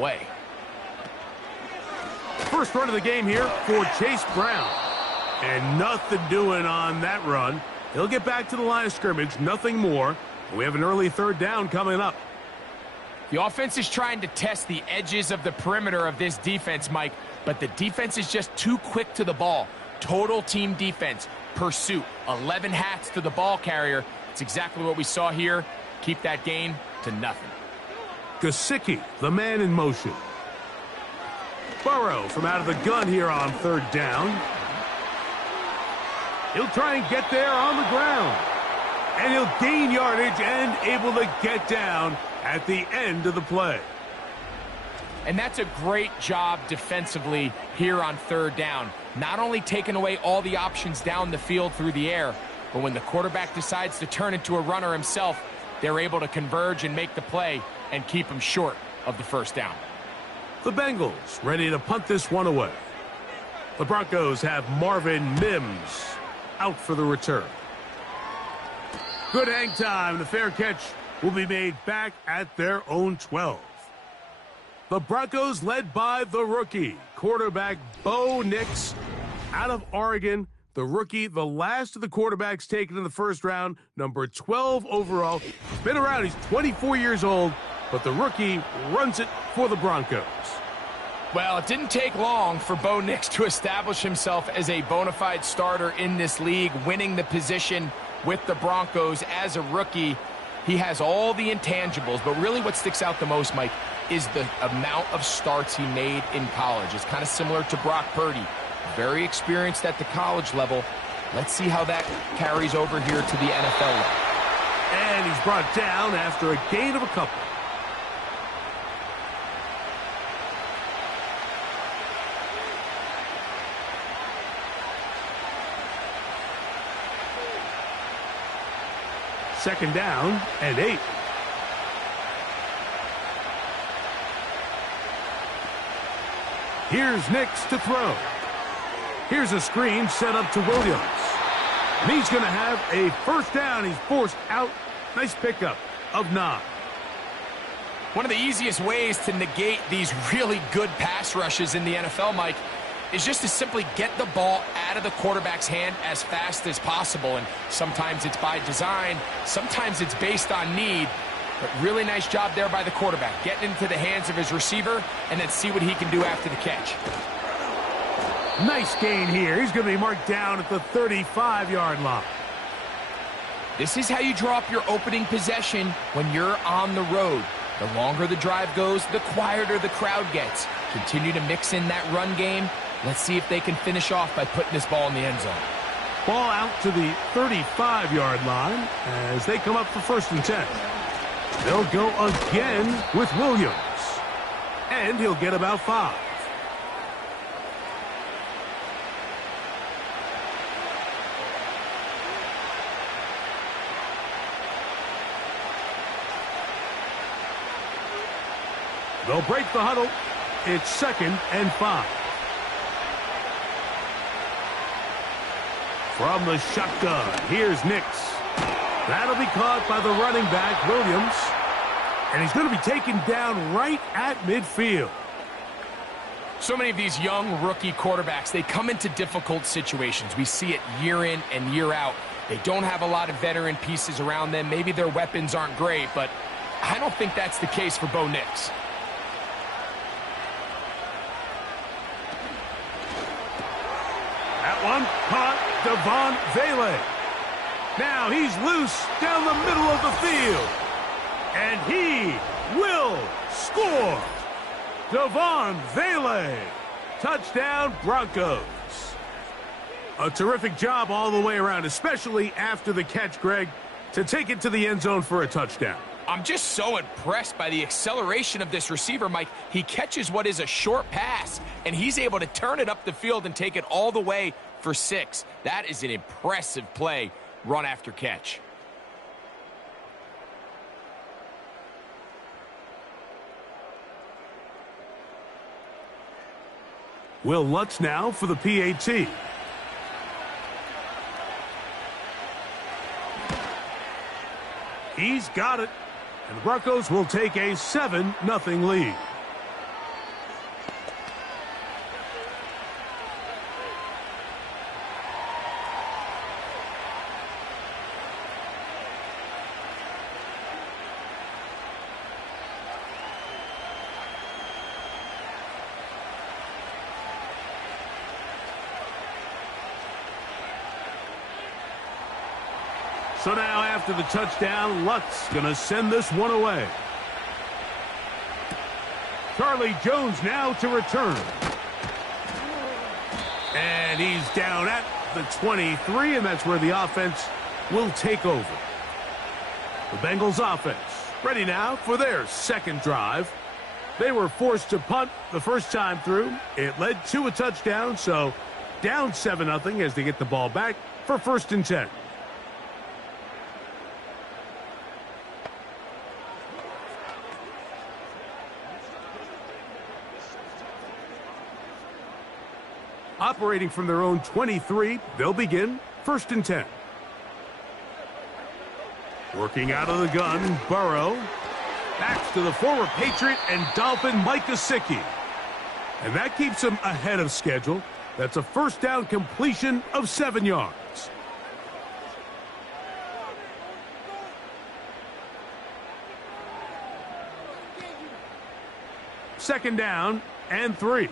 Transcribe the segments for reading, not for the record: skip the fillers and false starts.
away. First run of the game here for Chase Brown. And nothing doing on that run. He'll get back to the line of scrimmage, nothing more. We have an early third down coming up. The offense is trying to test the edges of the perimeter of this defense, Mike, but the defense is just too quick to the ball. Total team defense, pursuit, 11 hats to the ball carrier. It's exactly what we saw here. Keep that gain to nothing. Gesicki, the man in motion. Burrow from out of the gun here on third down. He'll try and get there on the ground. And he'll gain yardage and able to get down at the end of the play. And that's a great job defensively here on third down. Not only taking away all the options down the field through the air, but when the quarterback decides to turn into a runner himself, they're able to converge and make the play and keep him short of the first down. The Bengals ready to punt this one away. The Broncos have Marvin Mims out for the return. Good hang time. The fair catch will be made back at their own 12. The Broncos led by the rookie, quarterback Bo Nix out of Oregon. The rookie, the last of the quarterbacks taken in the first round, number 12 overall. He's been around. He's 24 years old, but the rookie runs it for the Broncos. Well, it didn't take long for Bo Nix to establish himself as a bona fide starter in this league, winning the position with the Broncos as a rookie. He has all the intangibles, but really what sticks out the most, Mike, is the amount of starts he made in college. It's kind of similar to Brock Purdy. Very experienced at the college level. Let's see how that carries over here to the NFL level. And he's brought down after a gain of a couple. Second down and 8. Here's Nix to throw. Here's a screen set up to Williams. And he's going to have a first down. He's forced out. Nice pickup of 9. One of the easiest ways to negate these really good pass rushes in the NFL, Mike, is just to simply get the ball out of the quarterback's hand as fast as possible. And sometimes it's by design, sometimes it's based on need. But really nice job there by the quarterback, getting into the hands of his receiver and then see what he can do after the catch. Nice gain here. He's going to be marked down at the 35-yard line. This is how you draw up your opening possession when you're on the road. The longer the drive goes, the quieter the crowd gets. Continue to mix in that run game. Let's see if they can finish off by putting this ball in the end zone. Ball out to the 35-yard line as they come up for 1st and 10. They'll go again with Williams. And he'll get about 5. They'll break the huddle. It's 2nd and 5. From the shotgun, here's Nix. That'll be caught by the running back, Williams. And he's going to be taken down right at midfield. So many of these young rookie quarterbacks, they come into difficult situations. We see it year in and year out. They don't have a lot of veteran pieces around them. Maybe their weapons aren't great, but I don't think that's the case for Bo Nix. That one caught Devon Vele. Now he's loose down the middle of the field. And he will score. Devon Vele. Touchdown, Broncos. A terrific job all the way around, especially after the catch, Greg, to take it to the end zone for a touchdown. I'm just so impressed by the acceleration of this receiver, Mike. He catches what is a short pass, and he's able to turn it up the field and take it all the way for 6. That is an impressive play, run after catch. Will Lutz now for the PAT. He's got it. And the Broncos will take a 7-0 lead. So now after the touchdown, Lutt's going to send this one away. Charlie Jones now to return. And he's down at the 23, and that's where the offense will take over. The Bengals offense ready now for their second drive. They were forced to punt the first time through. It led to a touchdown, so down 7-0 as they get the ball back for 1st and 10. Operating from their own 23, they'll begin 1st and 10. Working out of the gun, Burrow. Backs to the former Patriot and Dolphin Mike Gesicki. And that keeps him ahead of schedule. That's a first down completion of 7 yards. Second down and 3.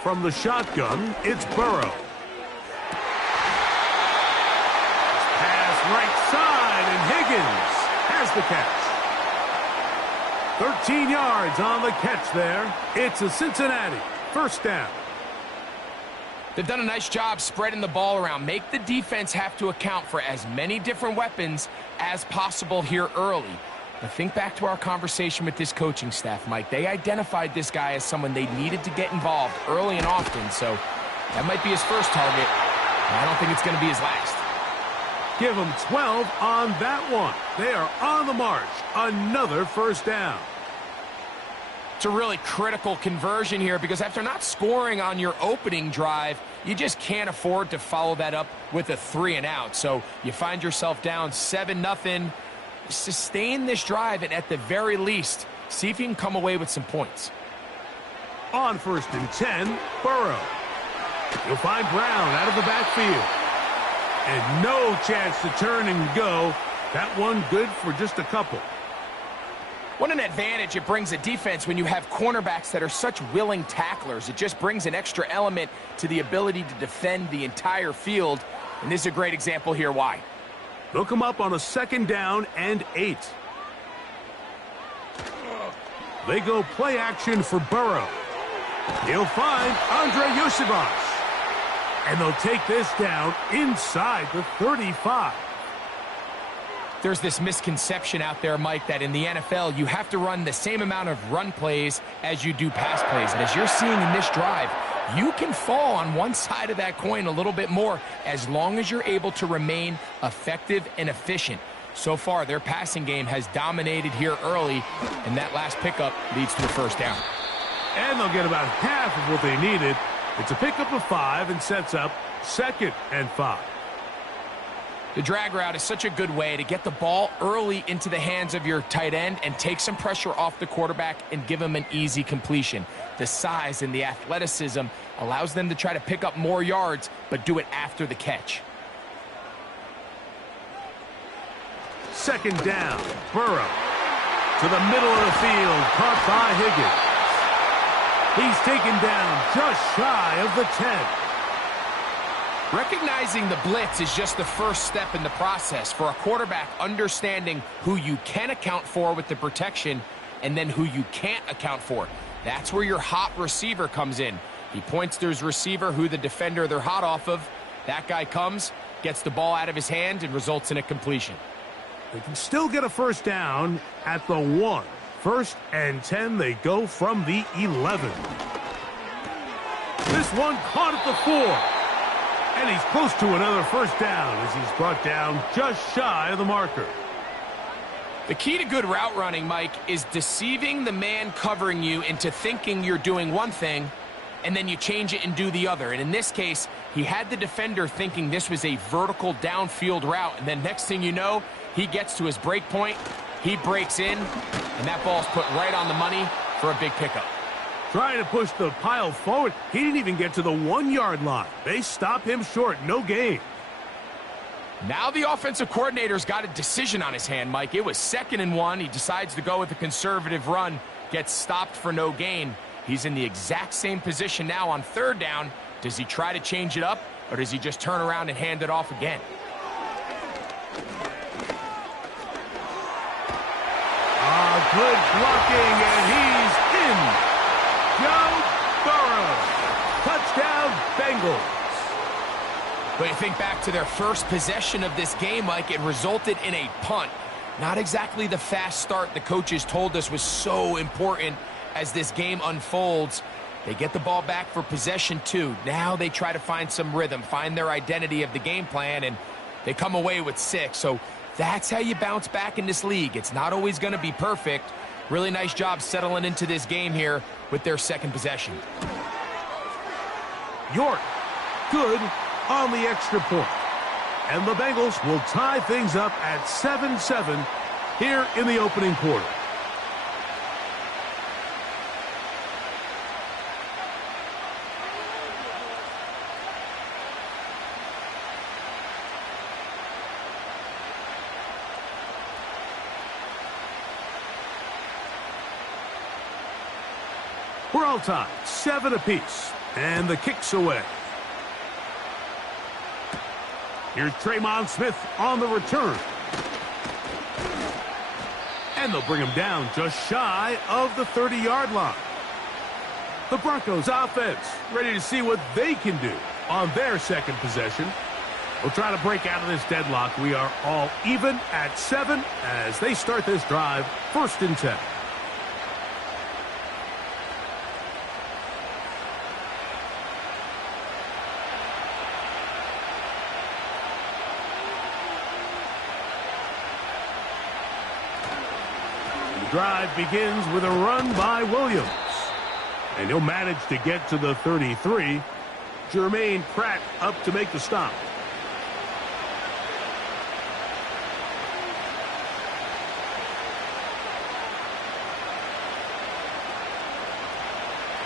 From the shotgun, it's Burrow. Pass right side, and Higgins has the catch. 13 yards on the catch there. It's a Cincinnati first down. They've done a nice job spreading the ball around. Make the defense have to account for as many different weapons as possible here early. But think back to our conversation with this coaching staff, Mike. They identified this guy as someone they needed to get involved early and often, so that might be his first target. I don't think it's going to be his last. Give him 12 on that one. They are on the march. Another first down. It's a really critical conversion here because after not scoring on your opening drive, you just can't afford to follow that up with a 3-and-out. So you find yourself down 7-0. Sustain this drive, and at the very least, see if you can come away with some points. On 1st and 10, Burrow. You'll find Brown out of the backfield. And no chance to turn and go. That one good for just a couple. What an advantage it brings a defense when you have cornerbacks that are such willing tacklers. It just brings an extra element to the ability to defend the entire field. And this is a great example here why. They'll come up on a 2nd down and 8. They go play action for Burrow. He'll find Andre Yosibas. And they'll take this down inside the 35. There's this misconception out there, Mike, that in the NFL, you have to run the same amount of run plays as you do pass plays. And as you're seeing in this drive, you can fall on one side of that coin a little bit more as long as you're able to remain effective and efficient. So far, their passing game has dominated here early, and that last pickup leads to a first down. And they'll get about half of what they needed. It's a pickup of 5 and sets up 2nd and 5. The drag route is such a good way to get the ball early into the hands of your tight end and take some pressure off the quarterback and give him an easy completion. The size and the athleticism allows them to try to pick up more yards, but do it after the catch. 2nd down, Burrow. To the middle of the field, caught by Higgins. He's taken down just shy of the 10. Recognizing the blitz is just the first step in the process for a quarterback, understanding who you can account for with the protection and then who you can't account for. That's where your hot receiver comes in. He points to his receiver, who the defender they're hot off of. That guy comes, gets the ball out of his hand, and results in a completion. They can still get a first down at the 1. 1st and 10, they go from the 11. This one caught at the 4. And he's close to another first down as he's brought down just shy of the marker. The key to good route running, Mike, is deceiving the man covering you into thinking you're doing one thing, and then you change it and do the other. And in this case, he had the defender thinking this was a vertical downfield route, and then next thing you know, he gets to his break point, he breaks in, and that ball's put right on the money for a big pickup. Trying to push the pile forward. He didn't even get to the 1-yard line. They stop him short. No gain. Now the offensive coordinator's got a decision on his hand, Mike. It was 2nd and 1. He decides to go with a conservative run, gets stopped for no gain. He's in the exact same position now on 3rd down. Does he try to change it up, or does he just turn around and hand it off again? Good blocking, and he's in. Joe Burrow. Touchdown, Bengals. But you think back to their first possession of this game, Mike, it resulted in a punt. Not exactly the fast start the coaches told us was so important as this game unfolds. They get the ball back for possession 2. Now they try to find some rhythm, find their identity of the game plan, and they come away with 6. So that's how you bounce back in this league. It's not always going to be perfect. Really nice job settling into this game here with their 2nd possession. York, good on the extra point. And the Bengals will tie things up at 7-7 here in the opening quarter. We're all tied, 7 apiece, and the kick's away. Here's Traymon Smith on the return. And they'll bring him down just shy of the 30-yard line. The Broncos offense ready to see what they can do on their 2nd possession. We'll try to break out of this deadlock. We are all even at 7 as they start this drive, 1st and 10. Drive begins with a run by Williams. And he'll manage to get to the 33. Jermaine Pratt up to make the stop.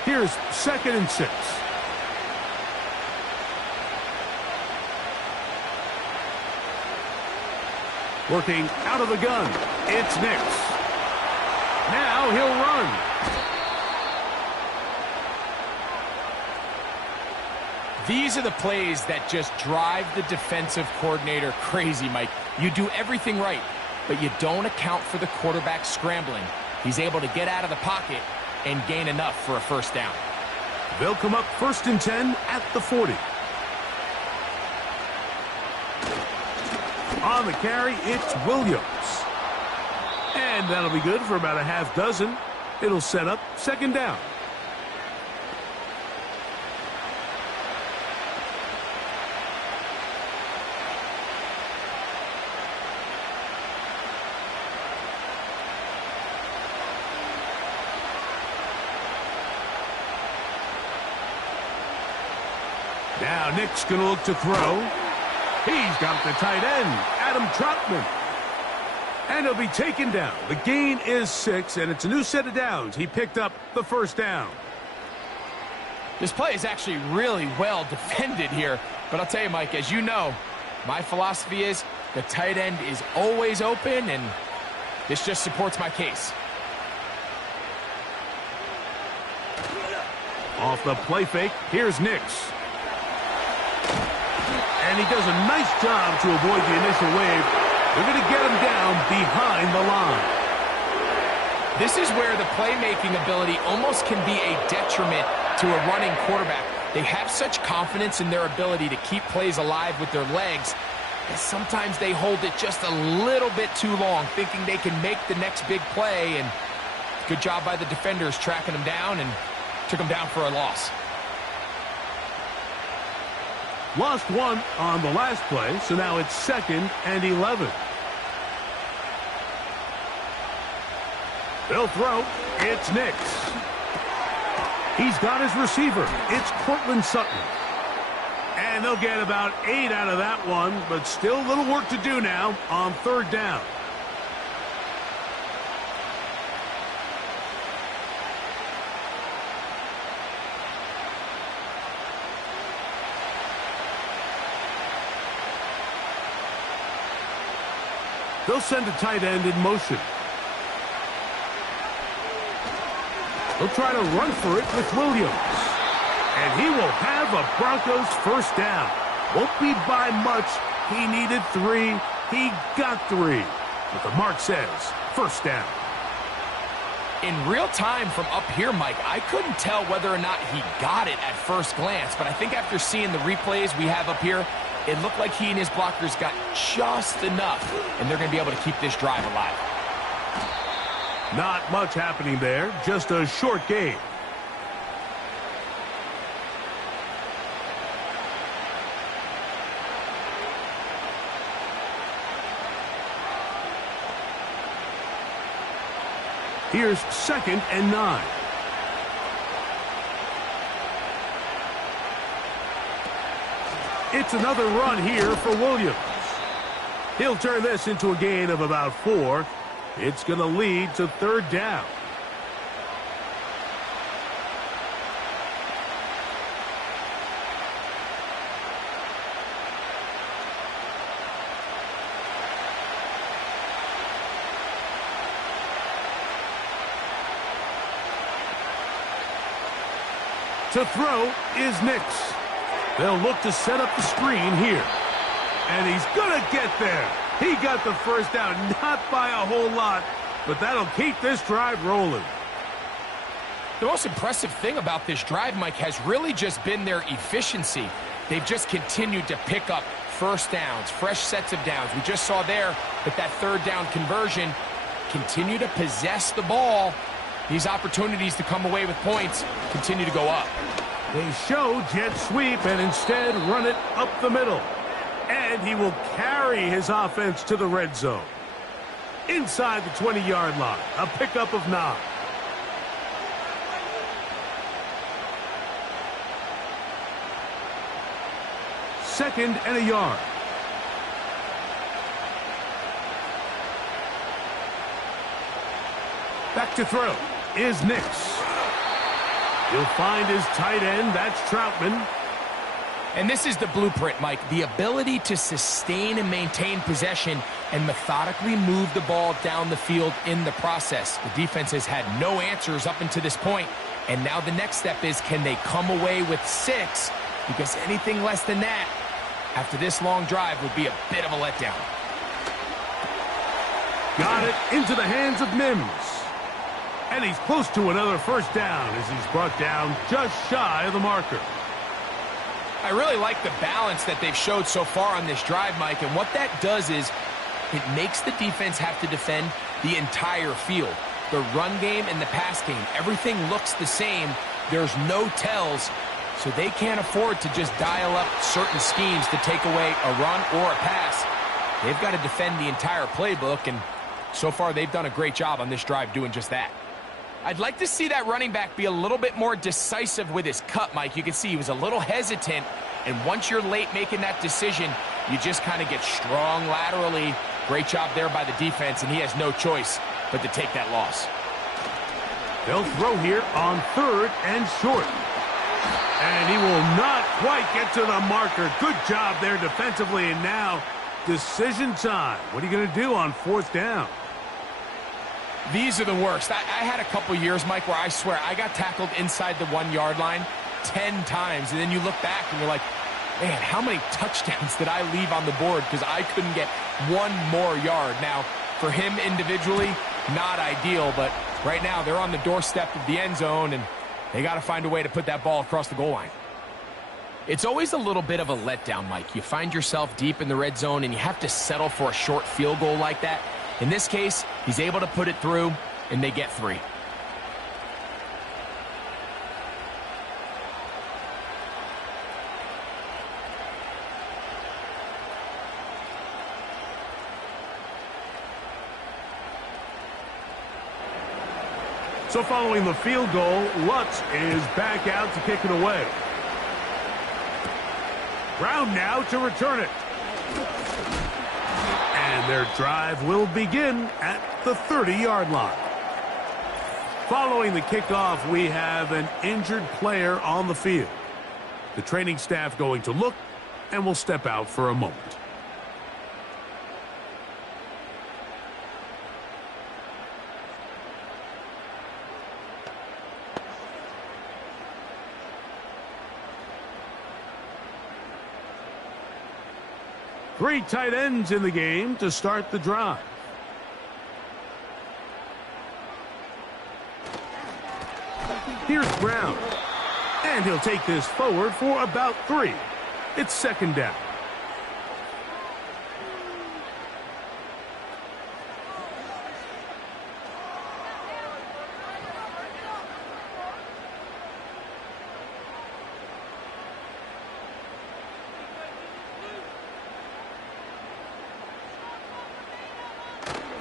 Here's 2nd and 6. Working out of the gun, it's Nix. Now he'll run. These are the plays that just drive the defensive coordinator crazy, Mike. You do everything right, but you don't account for the quarterback scrambling. He's able to get out of the pocket and gain enough for a 1st down. They'll come up 1st and 10 at the 40. On the carry, it's Williams. And that'll be good for about a half dozen. It'll set up 2nd down. Now Nick's going to look to throw. He's got the tight end, Adam Troutman. And he'll be taken down. The gain is 6, and it's a new set of downs. He picked up the 1st down. This play is actually really well defended here. But I'll tell you, Mike, as you know, my philosophy is the tight end is always open, and this just supports my case. Off the play fake, here's Nix. And he does a nice job to avoid the initial wave. They're going to get him down behind the line. This is where the playmaking ability almost can be a detriment to a running quarterback. They have such confidence in their ability to keep plays alive with their legs that sometimes they hold it just a little bit too long, thinking they can make the next big play. And good job by the defenders tracking him down and took him down for a loss. Lost 1 on the last play, so now it's 2nd and 11. They'll throw. It's Nix. He's got his receiver. It's Cortland Sutton. And they'll get about 8 out of that one, but still a little work to do now on 3rd down. They'll send a tight end in motion. He'll try to run for it with Williams. And he will have a Broncos first down. Won't be by much. He needed 3. He got 3. But the mark says first down. In real time from up here, Mike, I couldn't tell whether or not he got it at first glance. But I think after seeing the replays we have up here, it looked like he and his blockers got just enough. And they're going to be able to keep this drive alive. Not much happening there. Just a short game. Here's 2nd and 9. It's another run here for Williams. He'll turn this into a gain of about 4. It's going to lead to 3rd down. To throw is Nix. They'll look to set up the screen here. And he's going to get there. He got the first down, not by a whole lot, but that'll keep this drive rolling. The most impressive thing about this drive, Mike, has really just been their efficiency. They've just continued to pick up first downs, fresh sets of downs. We just saw there with that 3rd down conversion, continue to possess the ball. These opportunities to come away with points continue to go up. They show jet sweep and instead run it up the middle. And he will carry his offense to the red zone. Inside the 20-yard line, a pickup of 9. Second and a yard. Back to throw is Nix. He'll find his tight end. That's Troutman. And this is the blueprint, Mike. The ability to sustain and maintain possession and methodically move the ball down the field in the process. The defense has had no answers up until this point. And now the next step is, can they come away with 6? Because anything less than that, after this long drive, would be a bit of a letdown. Got it into the hands of Mims. And he's close to another first down as he's brought down just shy of the marker. I really like the balance that they've showed so far on this drive, Mike, and what that does is it makes the defense have to defend the entire field. The run game and the pass game, everything looks the same. There's no tells, so they can't afford to just dial up certain schemes to take away a run or a pass. They've got to defend the entire playbook, and so far they've done a great job on this drive doing just that. I'd like to see that running back be a little bit more decisive with his cut, Mike. You can see he was a little hesitant, and once you're late making that decision, you just kind of get strong laterally. Great job there by the defense, and he has no choice but to take that loss. They'll throw here on 3rd and short. And he will not quite get to the marker. Good job there defensively, and now decision time. What are you going to do on 4th down? These are the worst. I had a couple years, Mike, where I swear I got tackled inside the 1-yard line 10 times. And then you look back and you're like, man, how many touchdowns did I leave on the board because I couldn't get 1 more yard? Now, for him individually, not ideal. But right now they're on the doorstep of the end zone, and they got to find a way to put that ball across the goal line. It's always a little bit of a letdown, Mike. You find yourself deep in the red zone, and you have to settle for a short field goal like that. In this case, he's able to put it through, and they get 3. So following the field goal, Lutz is back out to kick it away. Brown now to return it. And their drive will begin at the 30-yard line. Following the kickoff, we have an injured player on the field. The training staff going to look and will step out for a moment. Three tight ends in the game to start the drive. Here's Brown. And he'll take this forward for about 3. It's second down.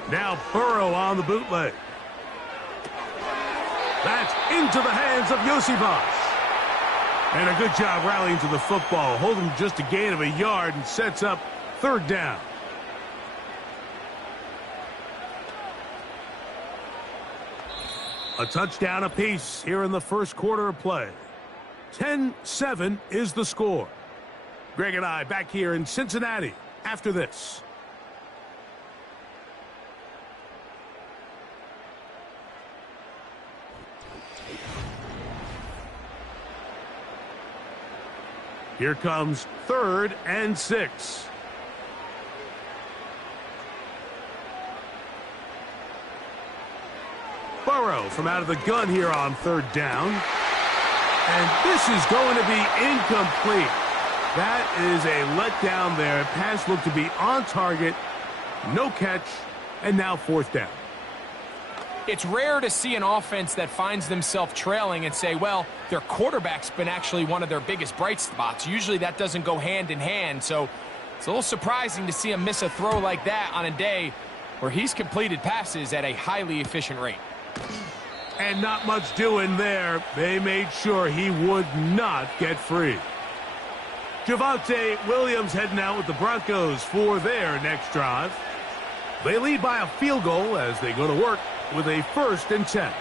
Now Burrow on the bootleg. That's into the hands of Yosivas. And a good job rallying to the football. Holding just a gain of a yard and sets up third down. A touchdown apiece here in the first quarter of play. 10-7 is the score. Greg and I back here in Cincinnati after this. Here comes 3rd and 6. Burrow from out of the gun here on 3rd down. And this is going to be incomplete. That is a letdown there. Pass looked to be on target. No catch. And now 4th down. It's rare to see an offense that finds themselves trailing and say, well, their quarterback's been actually one of their biggest bright spots. Usually that doesn't go hand in hand, so it's a little surprising to see him miss a throw like that on a day where he's completed passes at a highly efficient rate. And not much doing there. They made sure he would not get free. Javonte Williams heading out with the Broncos for their next drive. They lead by a field goal as they go to work with a 1st and 10.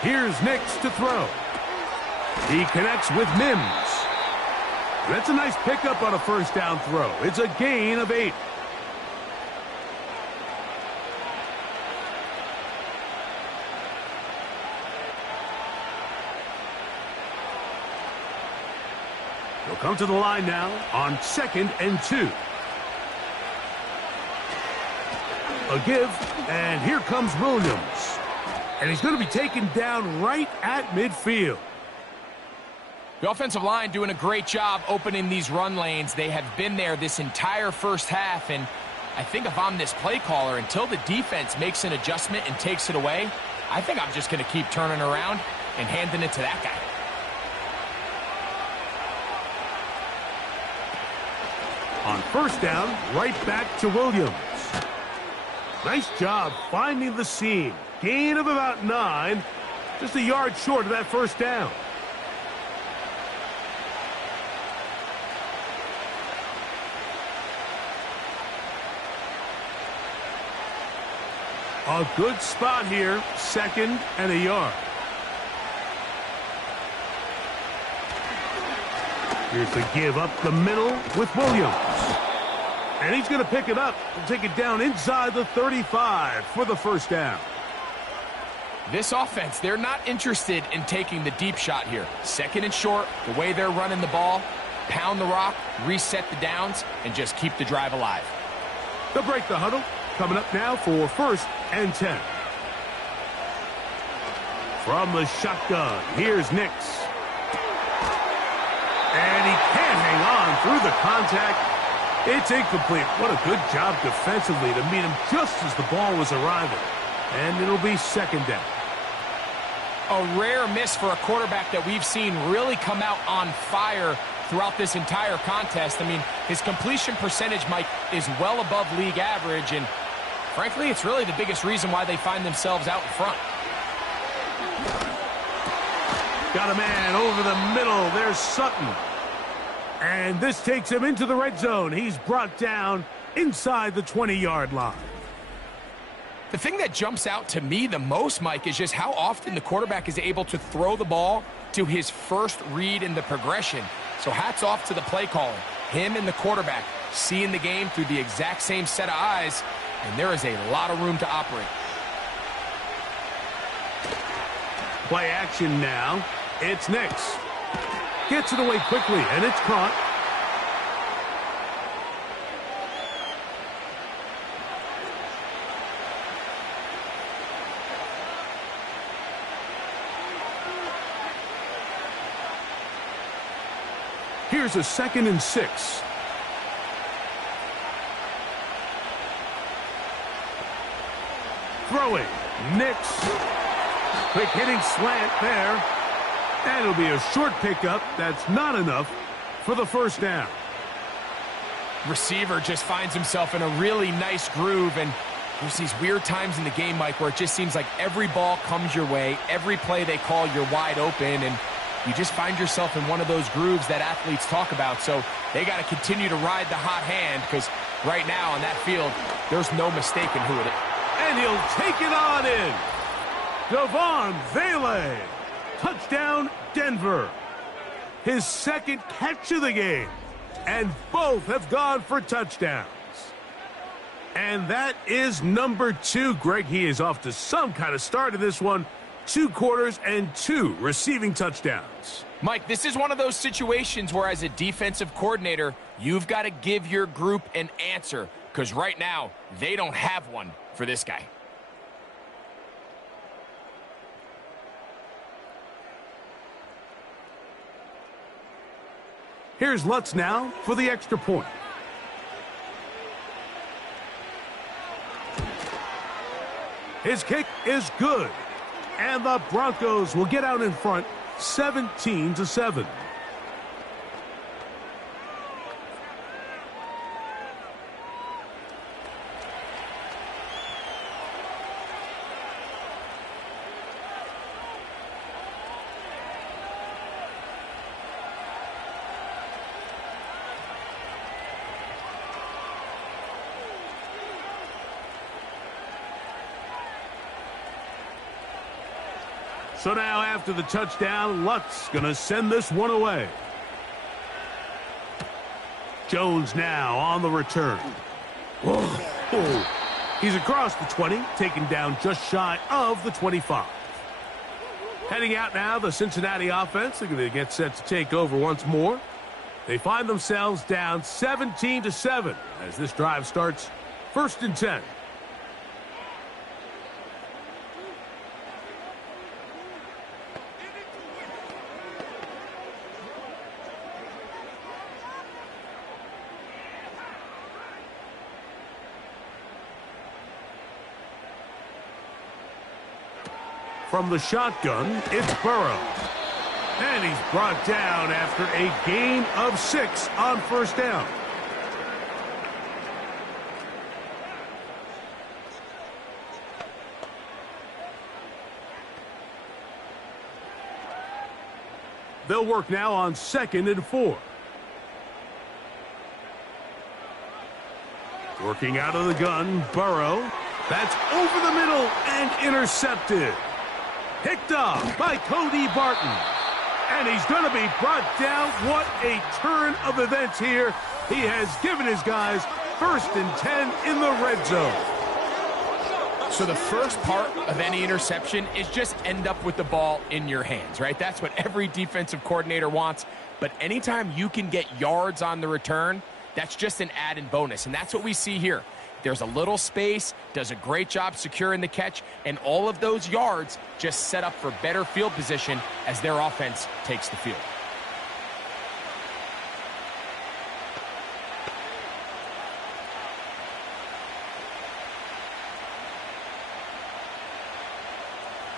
Here's Nix to throw. He connects with Mims. That's a nice pickup on a 1st down throw. It's a gain of 8. He'll come to the line now on 2nd and 2. A give, and here comes Williams. And he's going to be taken down right at midfield. The offensive line doing a great job opening these run lanes. They have been there this entire first half, and I think if I'm this play caller, until the defense makes an adjustment and takes it away, I think I'm just going to keep turning around and handing it to that guy. On 1st down, right back to Williams. Nice job finding the seam. Gain of about 9. Just a yard short of that 1st down. A good spot here. 2nd and a yard. Here's the give up the middle with Williams. And he's going to pick it up and take it down inside the 35 for the 1st down. This offense, they're not interested in taking the deep shot here. 2nd and short, the way they're running the ball, pound the rock, reset the downs, and just keep the drive alive. They'll break the huddle. Coming up now for 1st and 10. From the shotgun, here's Nix. And he can't hang on through the contact. It's incomplete. What a good job defensively to meet him just as the ball was arriving. And it'll be 2nd down. A rare miss for a quarterback that we've seen really come out on fire throughout this entire contest. I mean, his completion percentage, Mike, is well above league average, and frankly, it's really the biggest reason why they find themselves out in front. Got a man over the middle. There's Sutton. And this takes him into the red zone. He's brought down inside the 20-yard line. The thing that jumps out to me the most, Mike, is just how often the quarterback is able to throw the ball to his first read in the progression. So hats off to the play caller. Him and the quarterback seeing the game through the exact same set of eyes, and there is a lot of room to operate. Play action now. It's Nix. Gets it away quickly, and it's caught. Here's a 2nd and 6. Throwing. Nix. Quick hitting slant there. And it'll be a short pickup. That's not enough for the first down. Receiver just finds himself in a really nice groove, and there's these weird times in the game, Mike, where it just seems like every ball comes your way, every play they call, you're wide open, and you just find yourself in one of those grooves that athletes talk about. So they got to continue to ride the hot hand, because right now on that field, there's no mistaking who it is. And he'll take it on in. Devon Vele. Touchdown, Denver. His 2nd catch of the game. And both have gone for touchdowns. And that is number 2. Greg, he is off to some kind of start in this one. 2 quarters and 2 receiving touchdowns. Mike, this is one of those situations where as a defensive coordinator, you've got to give your group an answer, because right now, they don't have one for this guy. Here's Lutz now for the extra point. His kick is good. And the Broncos will get out in front 17-7. So now after the touchdown, Lutz going to send this one away. Jones now on the return. Oh. He's across the 20, taken down just shy of the 25. Heading out now, the Cincinnati offense. They're going to get set to take over once more. They find themselves down 17-7 as this drive starts 1st and 10. From the shotgun, it's Burrow. And he's brought down after a gain of 6 on 1st down. They'll work now on 2nd and 4. Working out of the gun, Burrow. That's over the middle and intercepted. Picked off by Cody Barton. And he's going to be brought down. What a turn of events here. He has given his guys 1st and 10 in the red zone. So the first part of any interception is just end up with the ball in your hands, right? That's what every defensive coordinator wants. But anytime you can get yards on the return, that's just an added bonus. And that's what we see here. There's a little space, does a great job securing the catch, and all of those yards just set up for better field position as their offense takes the field.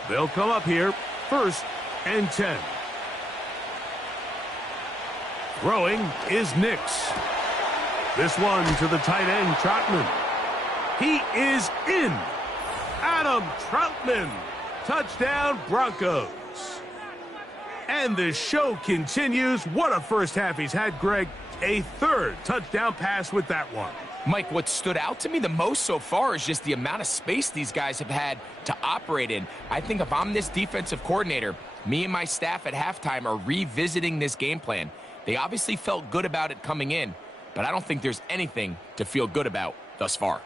They'll come up here, 1st and 10. Throwing is Nix. This one to the tight end, Troutman. He is in. Adam Troutman. Touchdown, Broncos. And the show continues. What a first half he's had, Greg. A 3rd touchdown pass with that one. Mike, what stood out to me the most so far is just the amount of space these guys have had to operate in. I think if I'm this defensive coordinator, me and my staff at halftime are revisiting this game plan. They obviously felt good about it coming in, but I don't think there's anything to feel good about thus far.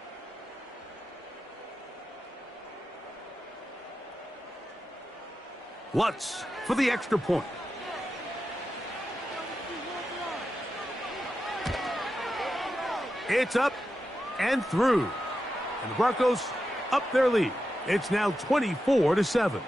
Lutz for the extra point. It's up and through. And the Broncos up their lead. It's now 24-7.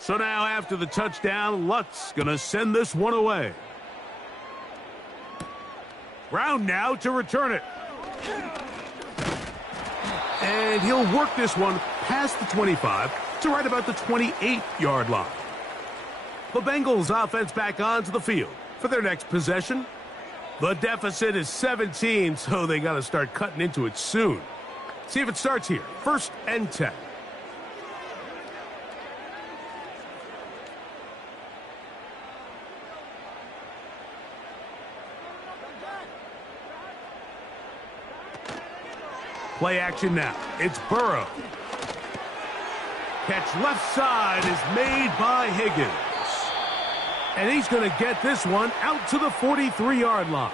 So now after the touchdown, Lutz going to send this one away. Brown now to return it. And he'll work this one past the 25 to right about the 28-yard line. The Bengals offense back onto the field for their next possession. The deficit is 17, so they got to start cutting into it soon. See if it starts here. 1st and 10. Play action now. It's Burrow. Catch left side is made by Higgins. And he's going to get this one out to the 43-yard line.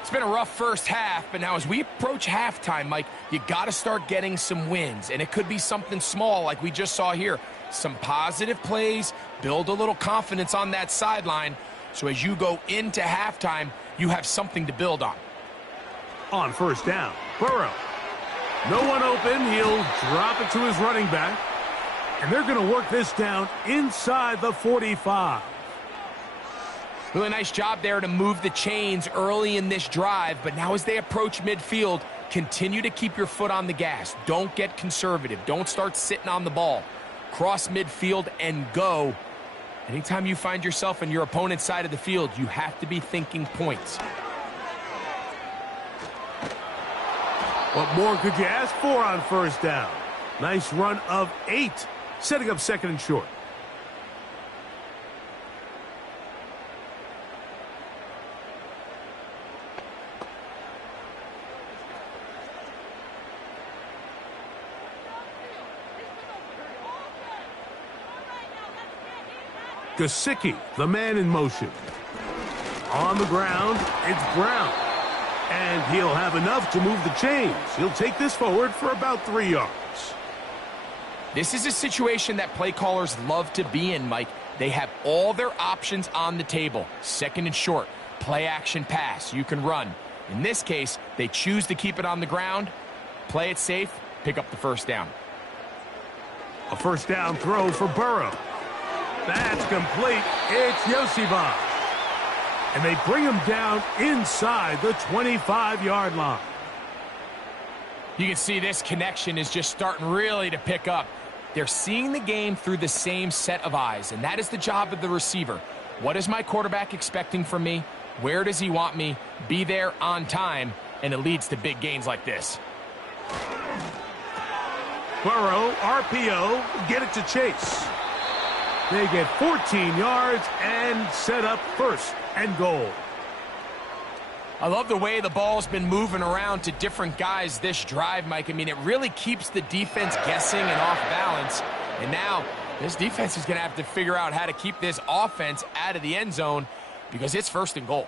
It's been a rough first half, but now as we approach halftime, Mike, you got to start getting some wins. And it could be something small like we just saw here. Some positive plays, build a little confidence on that sideline. So as you go into halftime, you have something to build on. On 1st down, Burrow. No one open. He'll drop it to his running back. And they're going to work this down inside the 45. Really nice job there to move the chains early in this drive. But now as they approach midfield, continue to keep your foot on the gas. Don't get conservative. Don't start sitting on the ball. Cross midfield and go. Anytime you find yourself on your opponent's side of the field, you have to be thinking points. What more could you ask for on 1st down? Nice run of 8, setting up 2nd and short. Gesicki, the man in motion. On the ground, it's Brown. And he'll have enough to move the chains. He'll take this forward for about 3 yards. This is a situation that play callers love to be in, Mike. They have all their options on the table. 2nd and short, play action pass. You can run. In this case, they choose to keep it on the ground, play it safe, pick up the 1st down. A 1st down throw for Burrow. That's complete. It's Yosivas. And they bring him down inside the 25-yard line. You can see this connection is just starting really to pick up. They're seeing the game through the same set of eyes, and that is the job of the receiver. What is my quarterback expecting from me? Where does he want me? Be there on time, and it leads to big gains like this. Burrow, RPO, get it to Chase. They get 14 yards and set up 1st and goal. I love the way the ball's been moving around to different guys this drive, Mike. I mean, it really keeps the defense guessing and off balance. And now this defense is going to have to figure out how to keep this offense out of the end zone because it's 1st and goal.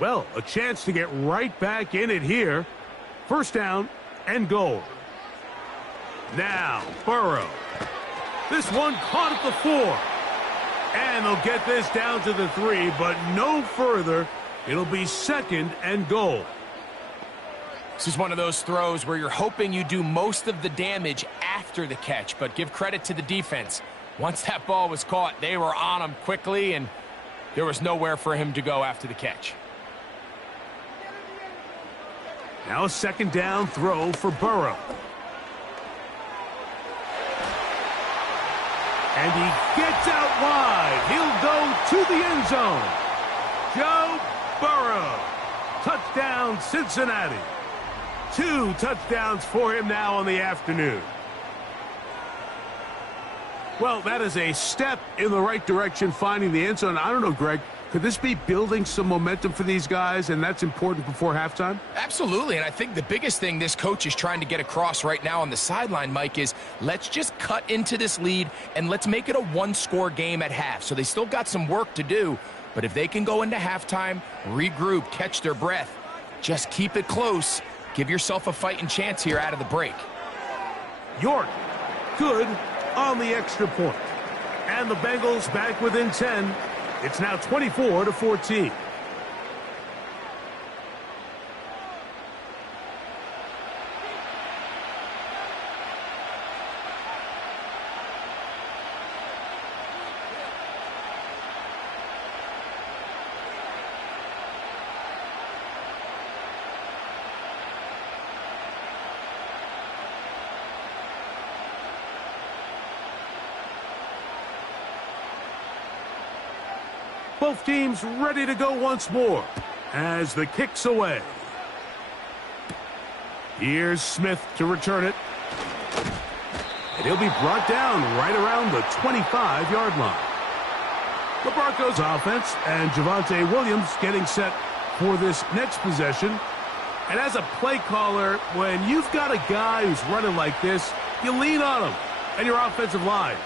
Well, a chance to get right back in it here. 1st down and goal. Now, Burrow. This one caught at the 4. And they'll get this down to the 3, but no further. It'll be 2nd and goal. This is one of those throws where you're hoping you do most of the damage after the catch, but give credit to the defense. Once that ball was caught, they were on him quickly, and there was nowhere for him to go after the catch. Now a second down throw for Burrow. And he gets out wide. He'll go to the end zone. Joe Burrow. Touchdown, Cincinnati. 2 touchdowns for him now on the afternoon. Well, that is a step in the right direction, finding the end zone. I don't know, Greg, could this be building some momentum for these guys, and that's important before halftime? Absolutely, and I think the biggest thing this coach is trying to get across right now on the sideline, Mike, is let's just cut into this lead, and let's make it a one-score game at half. So they still got some work to do, but if they can go into halftime, regroup, catch their breath, just keep it close, give yourself a fighting chance here out of the break. York, good on the extra point. And the Bengals back within 10. It's now 24-14. Both teams ready to go once more as the kick's away. Here's Smith to return it. And he'll be brought down right around the 25-yard line. The Broncos offense and Javonte Williams getting set for this next possession. And as a play caller, when you've got a guy who's running like this, you lean on him and your offensive line.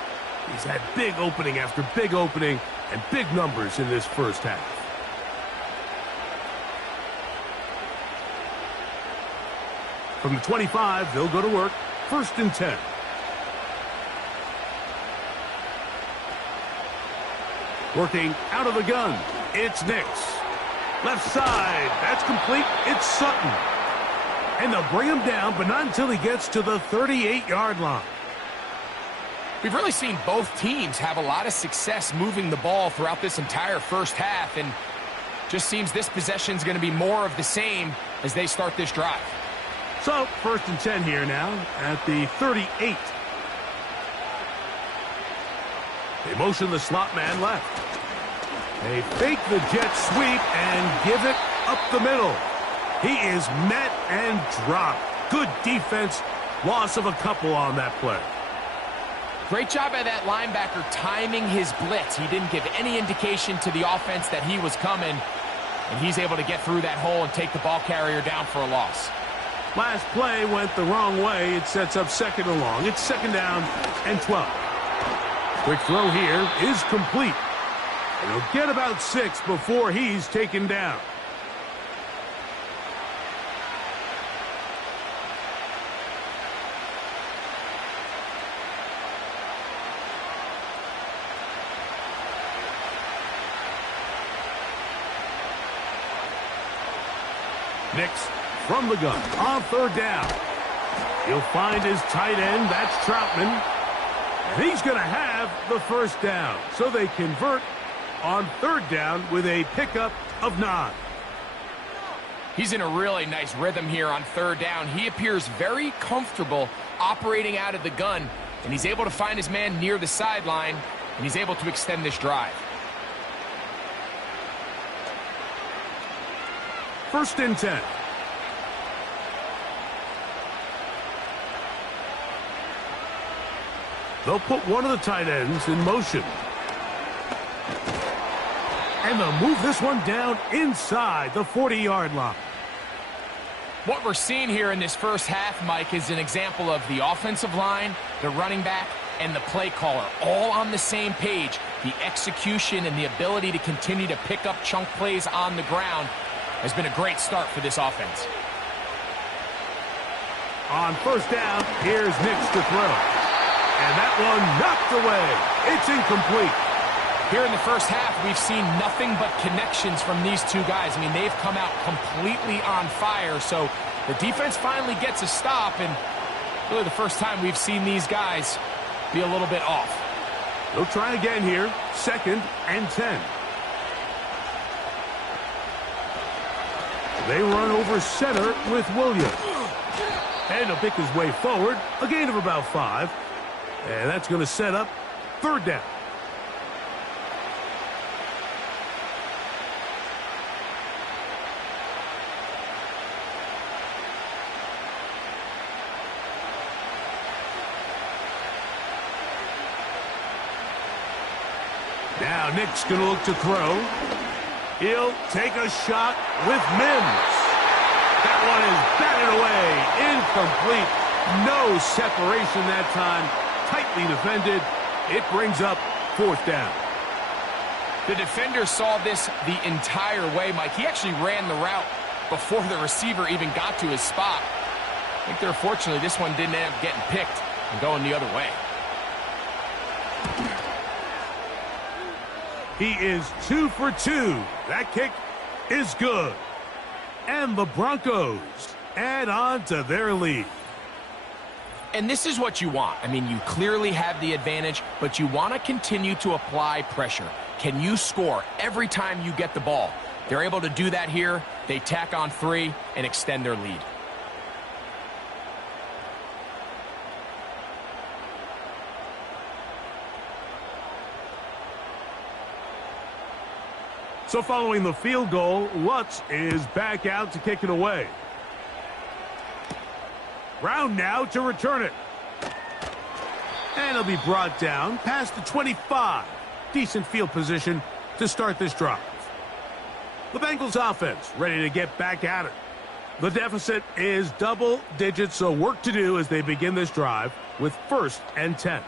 He's had big opening after big opening and big numbers in this first half. From the 25, they'll go to work. 1st and 10. Working out of the gun. It's Nix. Left side. That's complete. It's Sutton. And they'll bring him down, but not until he gets to the 38-yard line. We've really seen both teams have a lot of success moving the ball throughout this entire first half, and just seems this possession is going to be more of the same as they start this drive. So, 1st and 10 here now at the 38. They motion the slot man left. They fake the jet sweep and give it up the middle. He is met and dropped. Good defense. Loss of a couple on that play. Great job by that linebacker timing his blitz. He didn't give any indication to the offense that he was coming, and he's able to get through that hole and take the ball carrier down for a loss. Last play went the wrong way. It sets up 2nd and long. It's 2nd down and 12. Quick throw here is complete. And he'll get about 6 before he's taken down. Nix from the gun on 3rd down. He'll find his tight end. That's Troutman. And he's going to have the 1st down. So they convert on 3rd down with a pickup of 9. He's in a really nice rhythm here on 3rd down. He appears very comfortable operating out of the gun, and he's able to find his man near the sideline, and he's able to extend this drive. 1st and 10. They'll put one of the tight ends in motion. And they'll move this one down inside the 40-yard line. What we're seeing here in this first half, Mike, is an example of the offensive line, the running back, and the play caller all on the same page. The execution and the ability to continue to pick up chunk plays on the ground has been a great start for this offense. On 1st down, here's Nix to throw. And that one knocked away. It's incomplete. Here in the first half, we've seen nothing but connections from these two guys. I mean, they've come out completely on fire, so the defense finally gets a stop, and really the first time we've seen these guys be a little bit off. They'll try again here, 2nd and 10. They run over center with Williams. And he'll pick his way forward, a gain of about 5. And that's going to set up 3rd down. Now Nick's going to look to throw. He'll take a shot with Mims. That one is batted away. Incomplete. No separation that time. Tightly defended. It brings up 4th down. The defender saw this the entire way, Mike. He actually ran the route before the receiver even got to his spot. I think they're fortunately this one didn't end up getting picked and going the other way. He is 2 for 2. That kick is good. And the Broncos add on to their lead. And this is what you want. I mean, you clearly have the advantage, but you want to continue to apply pressure. Can you score every time you get the ball? They're able to do that here. They tack on 3 and extend their lead. So following the field goal, Lutz is back out to kick it away. Brown now to return it. And he'll be brought down past the 25. Decent field position to start this drive. The Bengals offense ready to get back at it. The deficit is double digits, so work to do as they begin this drive with 1st and 10.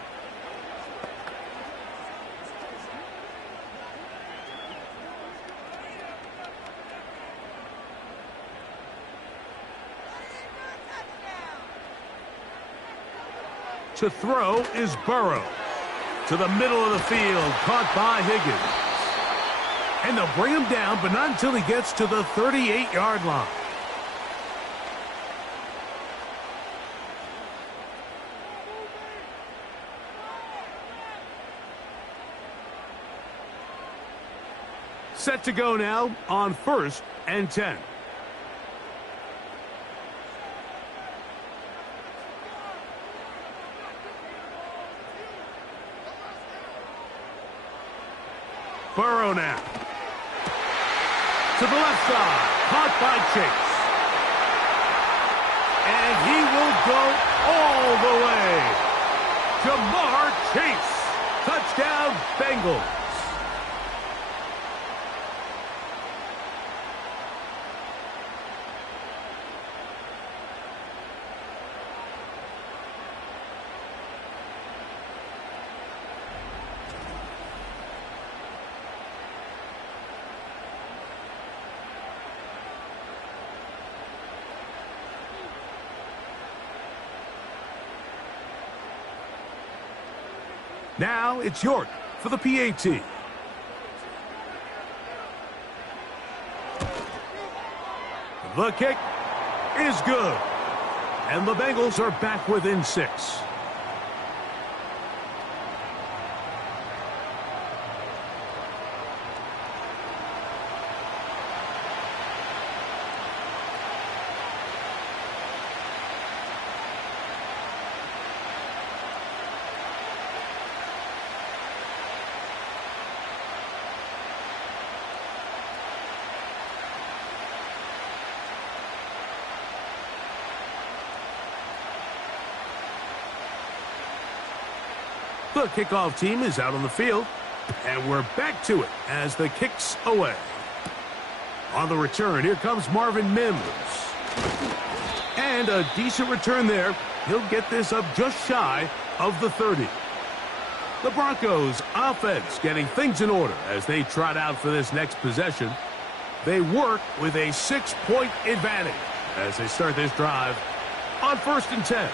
To throw is Burrow. To the middle of the field, caught by Higgins. And they'll bring him down, but not until he gets to the 38-yard line. Set to go now on 1st and 10. Burrow now. To the left side. Caught by Chase. And he will go all the way. Jamar Chase. Touchdown, Bengals. Now it's York for the PAT. The kick is good. And the Bengals are back within 6. The kickoff team is out on the field, and we're back to it as the kick's away. On the return, here comes Marvin Mims. And a decent return there. He'll get this up just shy of the 30. The Broncos offense getting things in order as they trot out for this next possession. They work with a 6-point advantage as they start this drive on 1st and 10.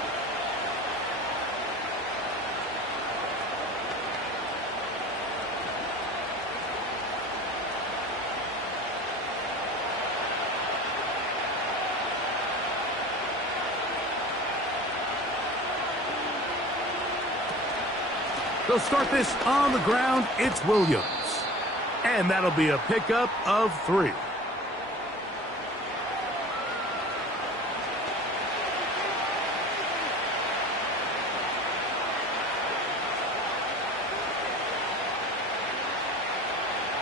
They'll start this on the ground. It's Williams. And that'll be a pickup of 3.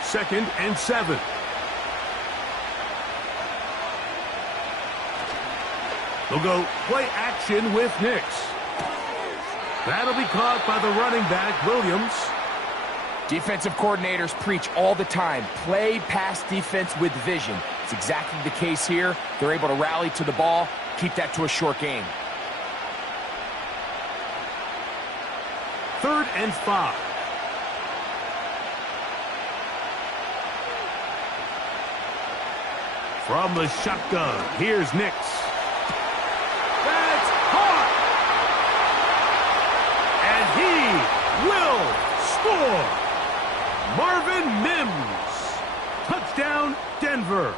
Second and 7. They'll go play action with Nix. That'll be caught by the running back, Williams. Defensive coordinators preach all the time, play pass defense with vision. It's exactly the case here. They're able to rally to the ball, keep that to a short game. Third and 5. From the shotgun, here's Nix. That's caught! And he will score! Marvin Mims. Touchdown, Denver.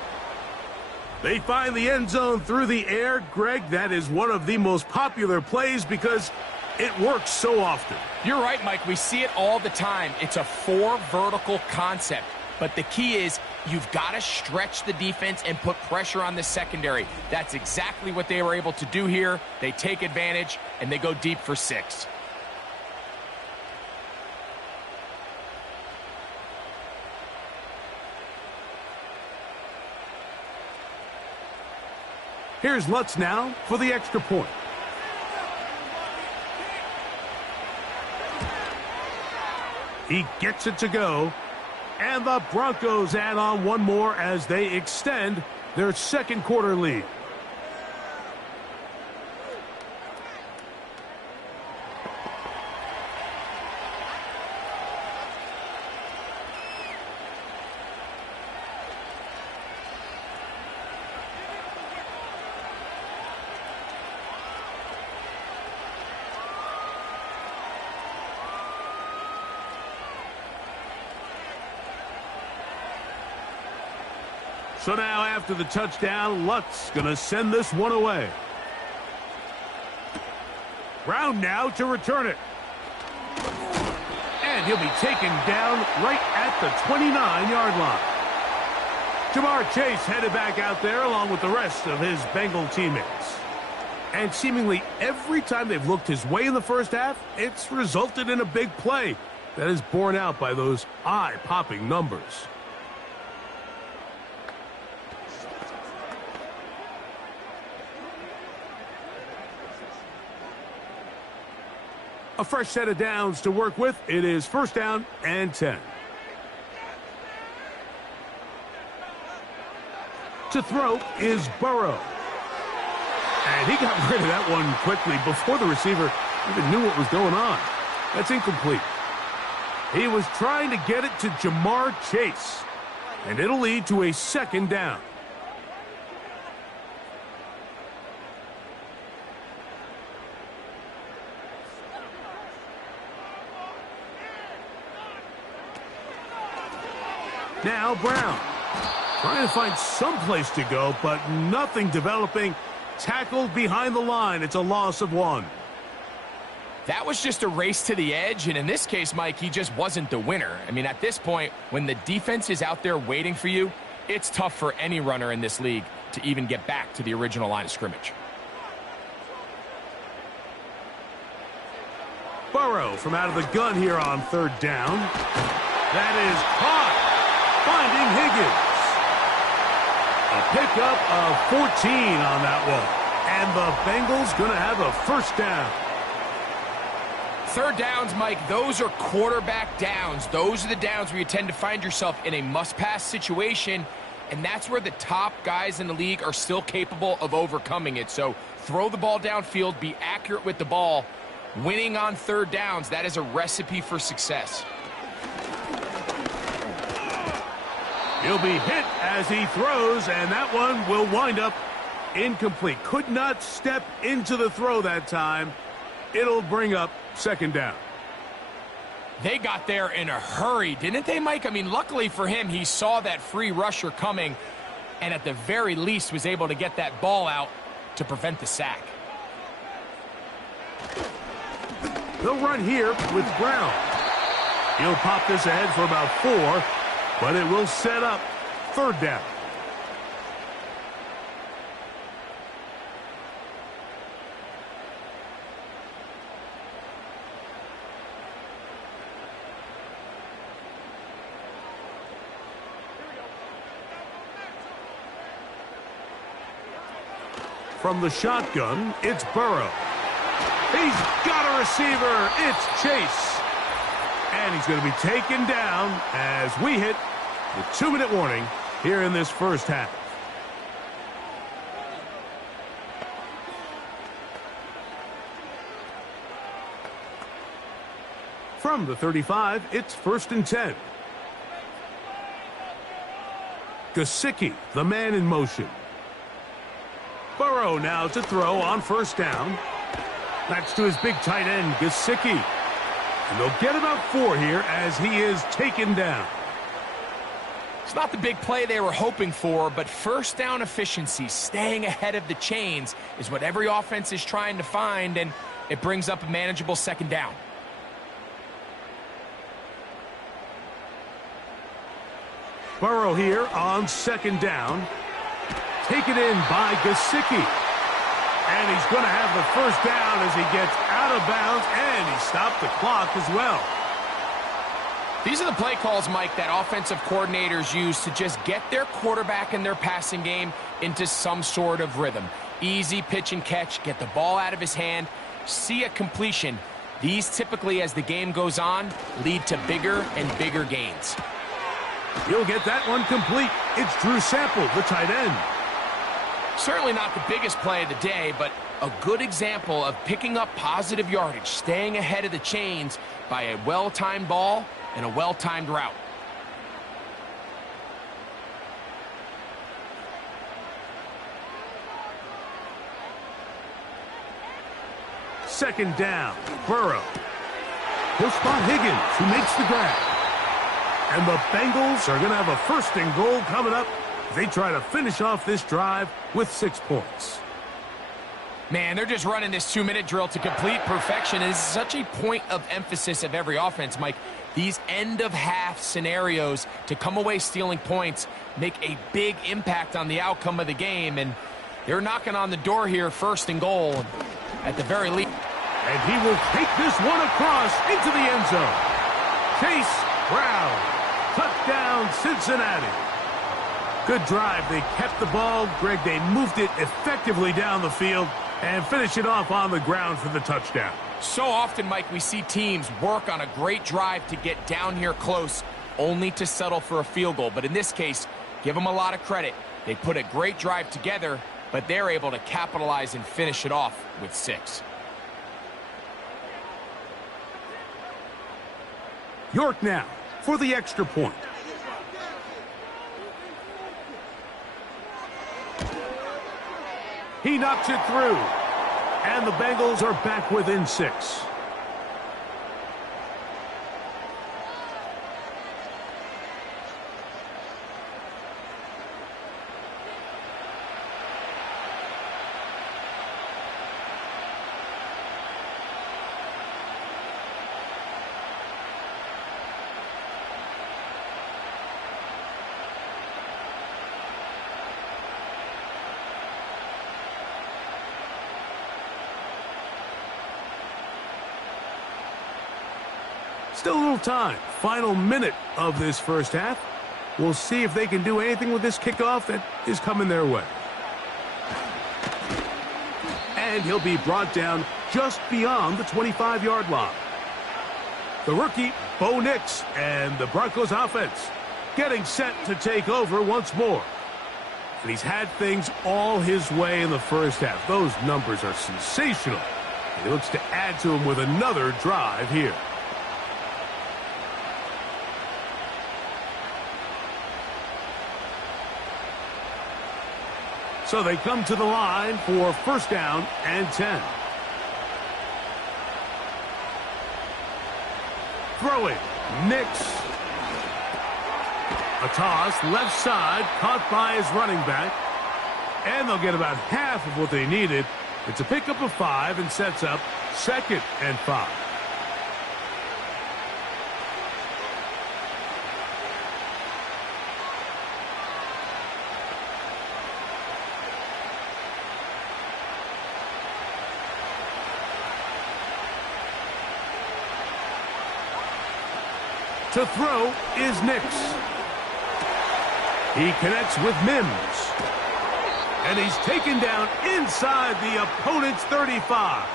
They find the end zone through the air. Greg, that is one of the most popular plays because it works so often. You're right, Mike. We see it all the time. It's a 4 vertical concept. But the key is you've got to stretch the defense and put pressure on the secondary. That's exactly what they were able to do here. They take advantage, and they go deep for 6. Here's Lutz now for the extra point. He gets it to go. And the Broncos add on one more as they extend their second quarter lead. So now after the touchdown, Lutz going to send this one away. Brown now to return it. And he'll be taken down right at the 29-yard line. Jamar Chase headed back out there along with the rest of his Bengal teammates. And seemingly every time they've looked his way in the first half, it's resulted in a big play that is borne out by those eye-popping numbers. A fresh set of downs to work with. It is first down and 10. To throw is Burrow. And he got rid of that one quickly before the receiver even knew what was going on. That's incomplete. He was trying to get it to Jamar Chase. And it'll lead to a second down. Now Brown, trying to find some place to go, but nothing developing. Tackled behind the line. It's a loss of 1. That was just a race to the edge, and in this case, Mike, he just wasn't the winner. I mean, at this point, when the defense is out there waiting for you, it's tough for any runner in this league to even get back to the original line of scrimmage. Burrow from out of the gun here on third down. That is caught. Finding Higgins. A pickup of 14 on that one. And the Bengals going to have a first down. Third downs, Mike, those are quarterback downs. Those are the downs where you tend to find yourself in a must-pass situation, and that's where the top guys in the league are still capable of overcoming it. So throw the ball downfield, be accurate with the ball. Winning on third downs, that is a recipe for success. He'll be hit as he throws, and that one will wind up incomplete. Could not step into the throw that time. It'll bring up second down. They got there in a hurry, didn't they, Mike? I mean, luckily for him, he saw that free rusher coming and at the very least was able to get that ball out to prevent the sack. They'll run here with Brown. He'll pop this ahead for about 4, but it will set up 3rd down. From the shotgun, it's Burrow. He's got a receiver. It's Chase. And he's going to be taken down as we hit the 2-minute warning here in this first half. From the 35, it's 1st and 10. Gesicki, the man in motion. Burrow now to throw on 1st down. That's to his big tight end, Gesicki. And they'll get about 4 here as he is taken down. It's not the big play they were hoping for, but 1st down efficiency, staying ahead of the chains, is what every offense is trying to find, and it brings up a manageable 2nd down. Burrow here on 2nd down. Taken in by Gesicki. And he's going to have the 1st down as he gets out of bounds, and he stopped the clock as well. These are the play calls, Mike, that offensive coordinators use to just get their quarterback and their passing game into some sort of rhythm. Easy pitch and catch, get the ball out of his hand, see a completion. These typically, as the game goes on, lead to bigger and bigger gains. He'll get that one complete. It's Drew Sample, the tight end. Certainly not the biggest play of the day, but a good example of picking up positive yardage, staying ahead of the chains by a well-timed ball and a well-timed route. Second down, Burrow. He'll spot Higgins, who makes the grab. And the Bengals are going to have a 1st and goal coming up. They try to finish off this drive with 6 points. Man, they're just running this 2-minute drill to complete perfection. It is such a point of emphasis of every offense, Mike. These end-of-half scenarios to come away stealing points make a big impact on the outcome of the game. And they're knocking on the door here, 1st and goal, at the very least. And he will take this one across into the end zone. Chase Brown, touchdown Cincinnati. Good drive. They kept the ball. Greg, they moved it effectively down the field and finish it off on the ground for the touchdown. So often, Mike, we see teams work on a great drive to get down here close, only to settle for a field goal. But in this case, give them a lot of credit. They put a great drive together, but they're able to capitalize and finish it off with 6. York now for the extra point. He knocks it through. And the Bengals are back within 6. Still a little time. Final minute of this first half. We'll see if they can do anything with this kickoff that is coming their way. And he'll be brought down just beyond the 25-yard line. The rookie, Bo Nix, and the Broncos offense getting set to take over once more. And he's had things all his way in the first half. Those numbers are sensational. And he looks to add to them with another drive here. So they come to the line for 1st down and 10. Throwing, Nix. A toss, left side, caught by his running back. And they'll get about half of what they needed. It's a pickup of 5 and sets up 2nd and 5. To throw is Nix. He connects with Mims. And he's taken down inside the opponent's 35.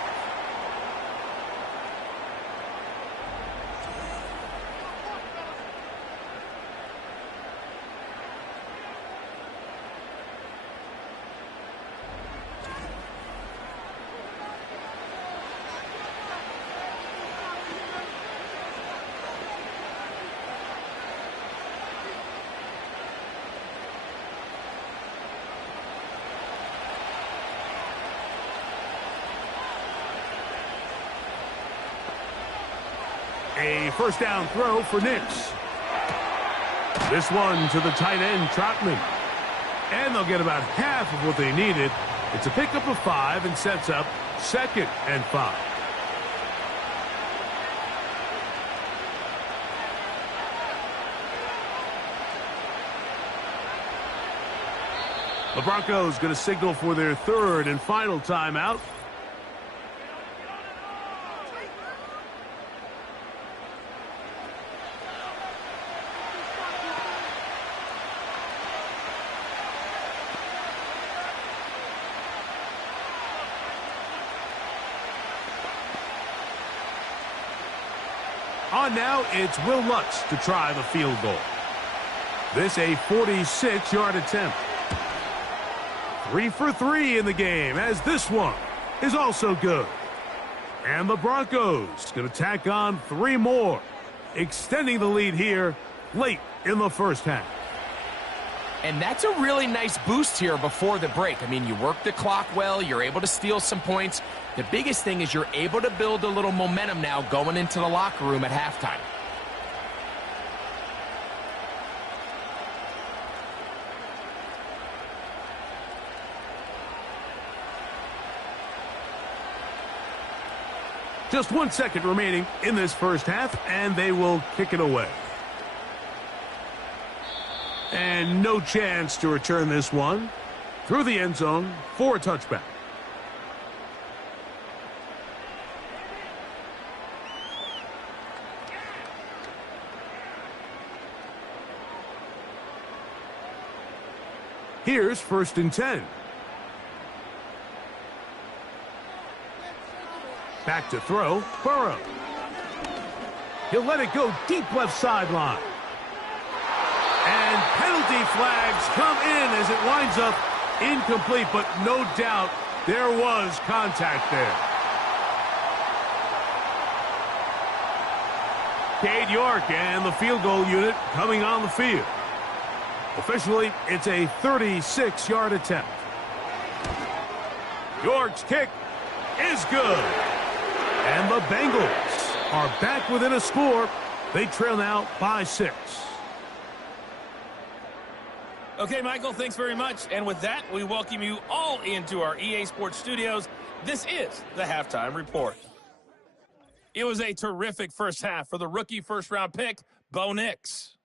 A first down throw for Nix. This one to the tight end, Trotman. And they'll get about half of what they needed. It's a pickup of 5 and sets up 2nd and 5. The Broncos going to signal for their 3rd and final timeout. On now, it's Will Lutz to try the field goal. This a 46-yard attempt. 3 for 3 in the game, as this one is also good. And the Broncos going to tack on 3 more, extending the lead here late in the first half. And that's a really nice boost here before the break. I mean, you work the clock well. You're able to steal some points. The biggest thing is you're able to build a little momentum now going into the locker room at halftime. Just 1 second remaining in this first half, and they will kick it away. And no chance to return this one through the end zone for a touchback. Here's 1st and 10. Back to throw, Burrow. He'll let it go deep left sideline. And penalty flags come in as it winds up incomplete, but no doubt there was contact there. Cade York and the field goal unit coming on the field. Officially, it's a 36-yard attempt. York's kick is good. And the Bengals are back within a score. They trail now by 6. Okay, Michael, thanks very much. And with that, we welcome you all into our EA Sports studios. This is the Halftime Report. It was a terrific first half for the rookie first-round pick, Bo Nix.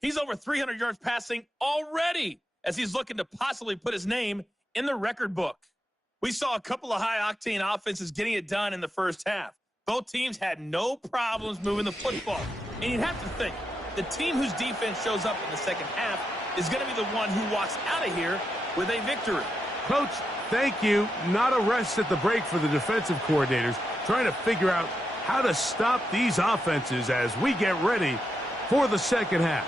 He's over 300 yards passing already as he's looking to possibly put his name in the record book. We saw a couple of high-octane offenses getting it done in the first half. Both teams had no problems moving the football. And you'd have to think, the team whose defense shows up in the second half is going to be the one who walks out of here with a victory. Coach, thank you. Not a rest at the break for the defensive coordinators, trying to figure out how to stop these offenses as we get ready for the second half.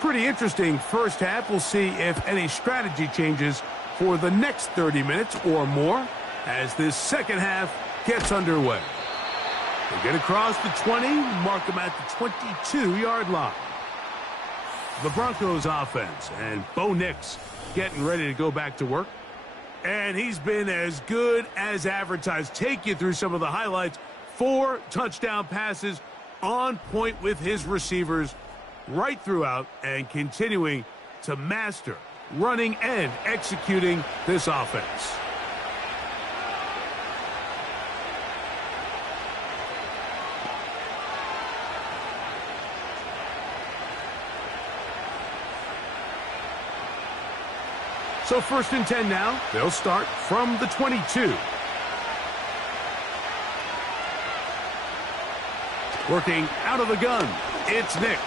Pretty interesting first half. We'll see if any strategy changes for the next 30 minutes or more as this second half gets underway. They get across the 20, mark them at the 22-yard line. The Broncos offense and Bo Nix getting ready to go back to work. And he's been as good as advertised. Take you through some of the highlights. 4 touchdown passes on point with his receivers right throughout and continuing to master running and executing this offense. So 1st and 10 now. They'll start from the 22. Working out of the gun, it's Nix.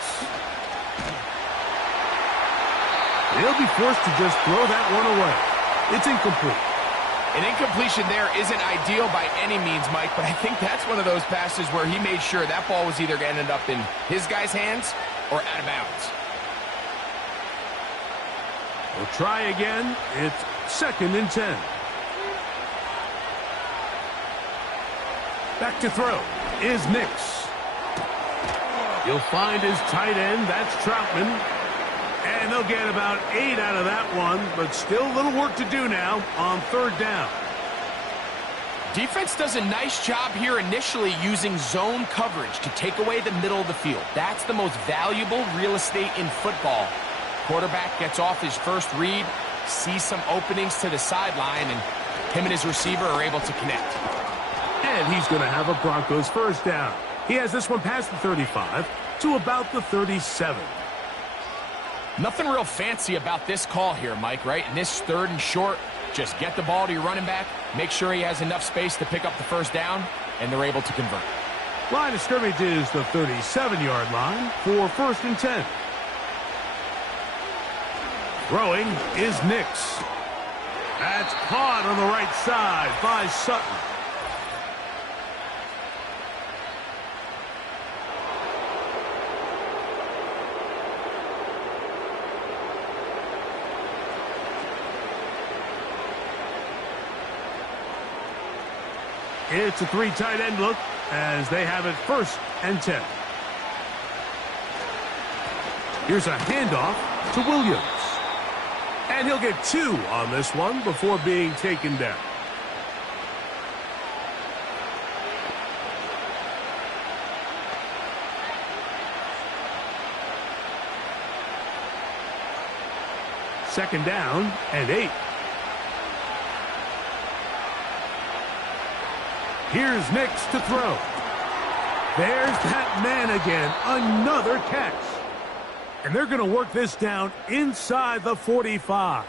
He'll be forced to just throw that one away. It's incomplete. An incompletion there isn't ideal by any means, Mike, but I think that's one of those passes where he made sure that ball was either going to end up in his guy's hands or out of bounds. We'll try again. It's 2nd and 10. Back to throw is Nix. He'll find his tight end. That's Troutman. And they'll get about 8 out of that one, but still a little work to do now on 3rd down. Defense does a nice job here initially using zone coverage to take away the middle of the field. That's the most valuable real estate in football. Quarterback gets off his first read, sees some openings to the sideline, and him and his receiver are able to connect. And he's going to have a Broncos first down. He has this one past the 35 to about the 37. Nothing real fancy about this call here, Mike, right? In this 3rd and short, just get the ball to your running back, make sure he has enough space to pick up the first down, and they're able to convert. Line of scrimmage is the 37-yard line for 1st and 10. Throwing is Nix. That's caught on the right side by Sutton. It's a 3 tight end look as they have it 1st and 10. Here's a handoff to Williams. And he'll get 2 on this one before being taken down. Second down and 8. Here's Nix to throw. There's that man again. Another catch. And they're going to work this down inside the 45.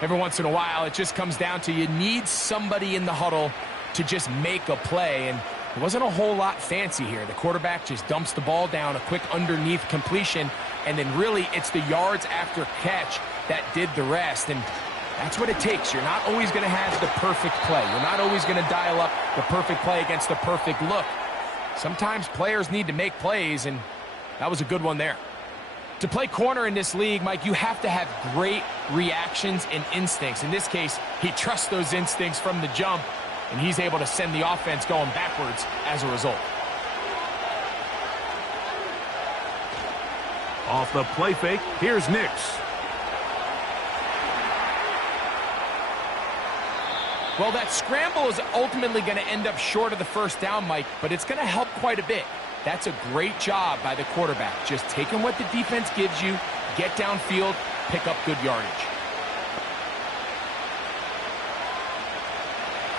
Every once in a while, it just comes down to you need somebody in the huddle to just make a play. And it wasn't a whole lot fancy here. The quarterback just dumps the ball down, a quick underneath completion, and then really it's the yards after catch that did the rest. And that's what it takes. You're not always going to have the perfect play. You're not always going to dial up the perfect play against the perfect look. Sometimes players need to make plays, and that was a good one there. To play corner in this league, Mike, you have to have great reactions and instincts. In this case, he trusts those instincts from the jump, and he's able to send the offense going backwards as a result. Off the play fake, here's Nix. Well, that scramble is ultimately going to end up short of the first down, Mike, but it's going to help quite a bit. That's a great job by the quarterback. Just taking what the defense gives you, get downfield, pick up good yardage.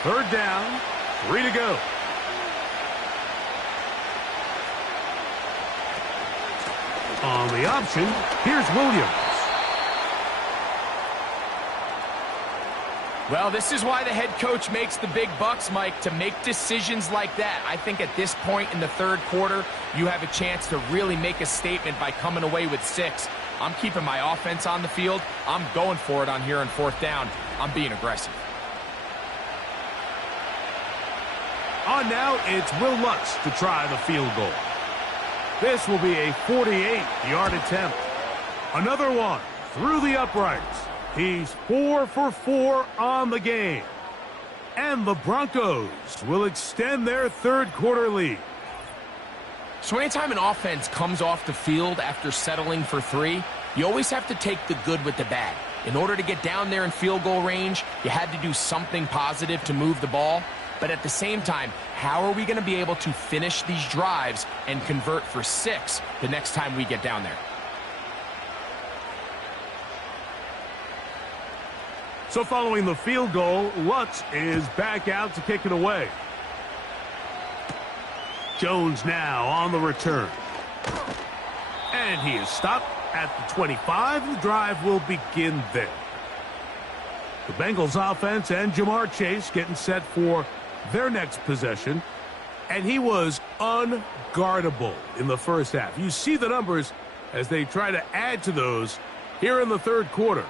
3rd down, 3 to go. On the option, here's Williams. Well, this is why the head coach makes the big bucks, Mike, to make decisions like that. I think at this point in the 3rd quarter, you have a chance to really make a statement by coming away with 6. I'm keeping my offense on the field. I'm going for it on here on 4th down. I'm being aggressive. On now, it's Will Lutz to try the field goal. This will be a 48-yard attempt. Another one through the uprights. He's 4 for 4 on the game. And the Broncos will extend their 3rd quarter lead. So anytime an offense comes off the field after settling for 3, you always have to take the good with the bad. In order to get down there in field goal range, you had to do something positive to move the ball. But at the same time, how are we going to be able to finish these drives and convert for 6 the next time we get down there? So following the field goal, Lutz is back out to kick it away. Jones now on the return. And he is stopped at the 25. The drive will begin there. The Bengals offense and Jamar Chase getting set for their next possession. And he was unguardable in the first half. You see the numbers as they try to add to those here in the third quarter.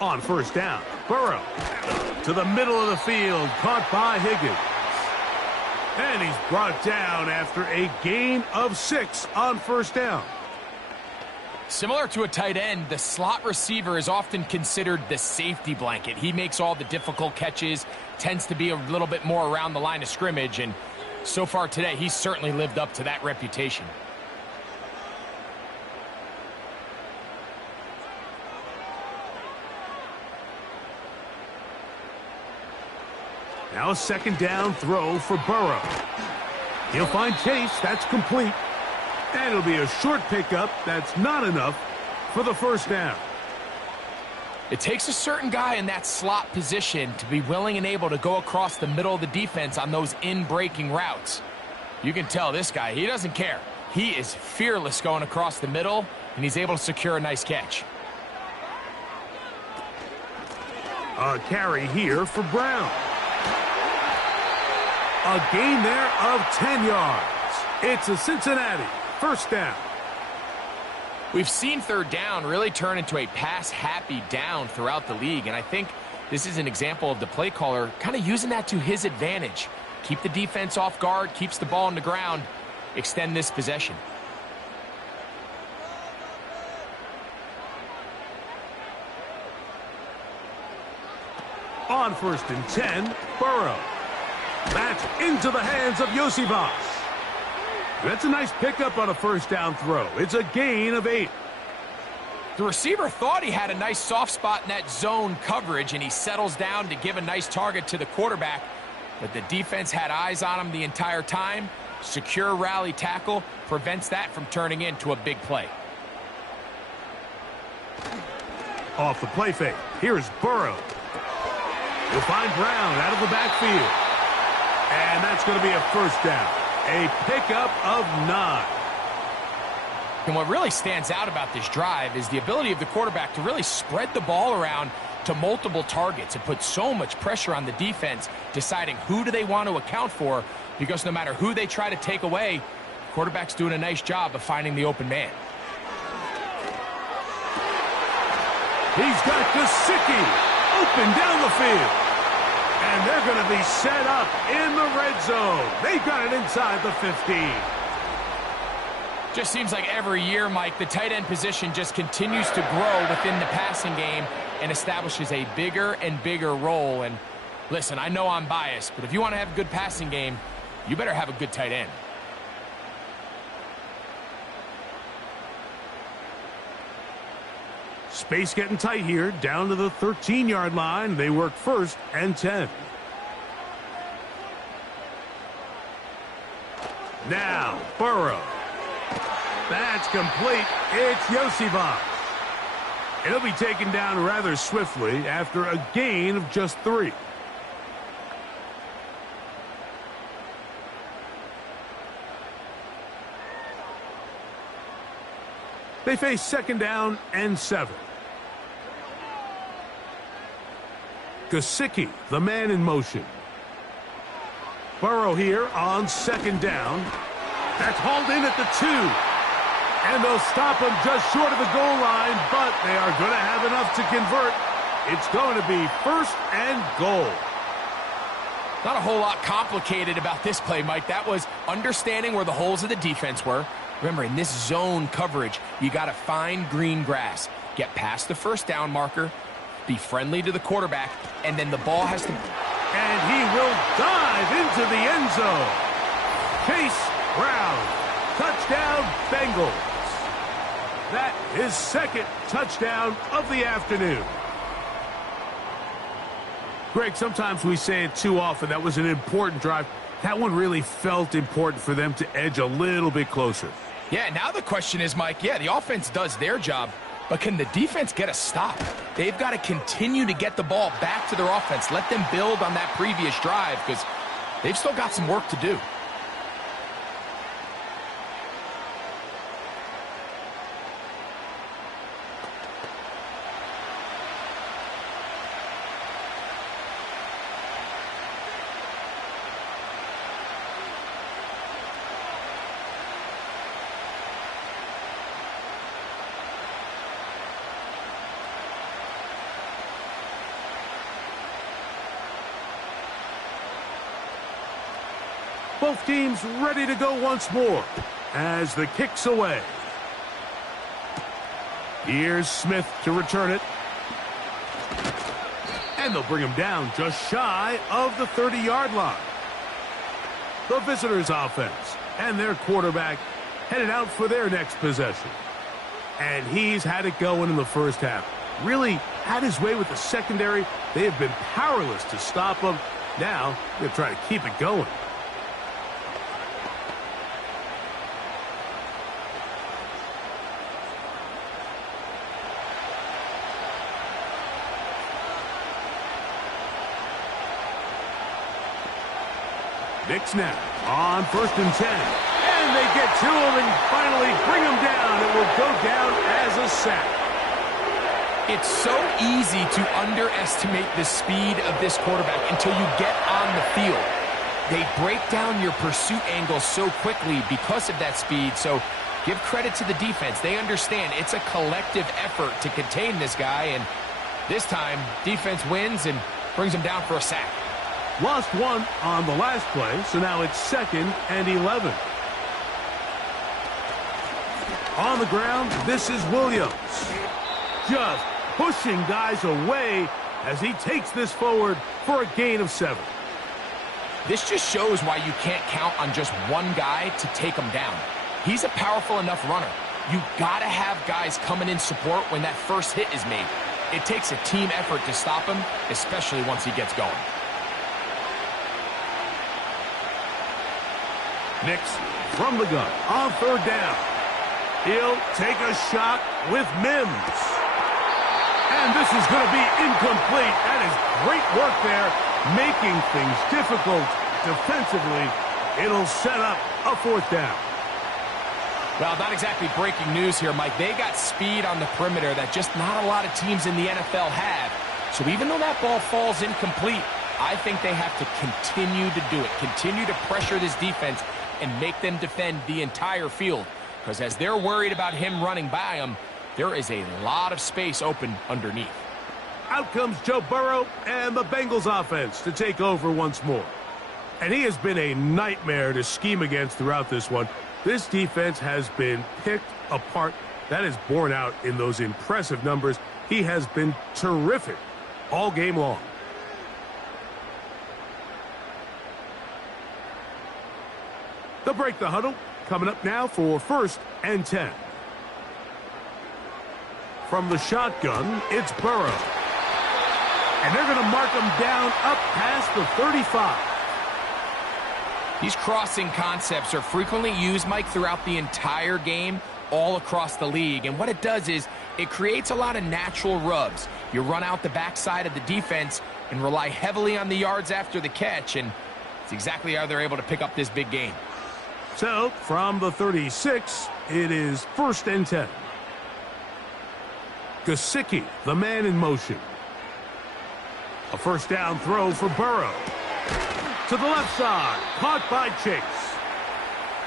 On first down, Burrow to the middle of the field, caught by Higgins. And he's brought down after a gain of 6 on first down. Similar to a tight end, the slot receiver is often considered the safety blanket. He makes all the difficult catches, tends to be a little bit more around the line of scrimmage, and so far today, he's certainly lived up to that reputation. Now a second down throw for Burrow. He'll find Chase. That's complete. And it'll be a short pickup. That's not enough for the first down. It takes a certain guy in that slot position to be willing and able to go across the middle of the defense on those in-breaking routes. You can tell this guy, he doesn't care. He is fearless going across the middle, and he's able to secure a nice catch. A carry here for Brown. A gain there of 10 yards. It's a Cincinnati first down. We've seen third down really turn into a pass-happy down throughout the league, and I think this is an example of the play caller kind of using that to his advantage. Keep the defense off guard, keeps the ball on the ground, extend this possession. On first and 10, Burrow. That's into the hands of Yosivas. That's a nice pickup on a first down throw. It's a gain of 8. The receiver thought he had a nice soft spot in that zone coverage, and he settles down to give a nice target to the quarterback. But the defense had eyes on him the entire time. Secure rally tackle prevents that from turning into a big play. Off the play fake, here's Burrow. He'll find Brown out of the backfield. And that's going to be a first down. A pickup of 9. And what really stands out about this drive is the ability of the quarterback to really spread the ball around to multiple targets and put so much pressure on the defense, deciding who do they want to account for, because no matter who they try to take away, the quarterback's doing a nice job of finding the open man. He's got Gesicki open down the field. And they're going to be set up in the red zone. They've got it inside the 15. Just seems like every year, Mike, the tight end position just continues to grow within the passing game and establishes a bigger and bigger role. And listen, I know I'm biased, but if you want to have a good passing game, you better have a good tight end. Space getting tight here, down to the 13-yard line. They work first and 10. Now, Burrow. That's complete. It's Yosivas. It'll be taken down rather swiftly after a gain of just 3. They face second down and 7. Gesicki, the man in motion. Burrow here on second down. That's hauled in at the 2. And they'll stop him just short of the goal line, but they are going to have enough to convert. It's going to be first and goal. Not a whole lot complicated about this play, Mike. That was understanding where the holes of the defense were. Remember, in this zone coverage, you got to find green grass, get past the first down marker, be friendly to the quarterback, and then the ball has to... And he will dive into the end zone. Chase Brown, touchdown Bengals. That is second touchdown of the afternoon. Greg, sometimes we say it too often. That was an important drive. That one really felt important for them to edge a little bit closer. Yeah, now the question is, Mike, yeah, the offense does their job, but can the defense get a stop? They've got to continue to get the ball back to their offense. Let them build on that previous drive because they've still got some work to do. Both teams ready to go once more as the kick's away. Here's Smith to return it. And they'll bring him down just shy of the 30-yard line. The visitors' offense and their quarterback headed out for their next possession. And he's had it going in the first half. Really had his way with the secondary. They have been powerless to stop him. Now they're trying to keep it going. Nick snap on 1st and 10. And they get to him and finally bring him down. It will go down as a sack. It's so easy to underestimate the speed of this quarterback until you get on the field. They break down your pursuit angles so quickly because of that speed. So give credit to the defense. They understand it's a collective effort to contain this guy. And this time, defense wins and brings him down for a sack. Lost one on the last play, so now it's 2nd and 11. On the ground, this is Williams. Just pushing guys away as he takes this forward for a gain of 7. This just shows why you can't count on just one guy to take him down. He's a powerful enough runner. You gotta have guys coming in support when that first hit is made. It takes a team effort to stop him, especially once he gets going. Nix from the gun on 3rd down. He'll take a shot with Mims. And this is going to be incomplete. That is great work there, making things difficult defensively. It'll set up a 4th down. Well, not exactly breaking news here, Mike. They got speed on the perimeter that just not a lot of teams in the NFL have. So even though that ball falls incomplete, I think they have to continue to do it. Continue to pressure this defense and make them defend the entire field. Because as they're worried about him running by them, there is a lot of space open underneath. Out comes Joe Burrow and the Bengals offense to take over once more. And he has been a nightmare to scheme against throughout this one. This defense has been picked apart. That is borne out in those impressive numbers. He has been terrific all game long. They'll break the huddle. Coming up now for 1st and 10. From the shotgun, it's Burrow. And they're going to mark him down up past the 35. These crossing concepts are frequently used, Mike, throughout the entire game, all across the league. And what it does is it creates a lot of natural rubs. You run out the backside of the defense and rely heavily on the yards after the catch. And it's exactly how they're able to pick up this big gain. So, from the 36, it is 1st and 10. Gesicki, the man in motion. A 1st down throw for Burrow. To the left side, caught by Chase.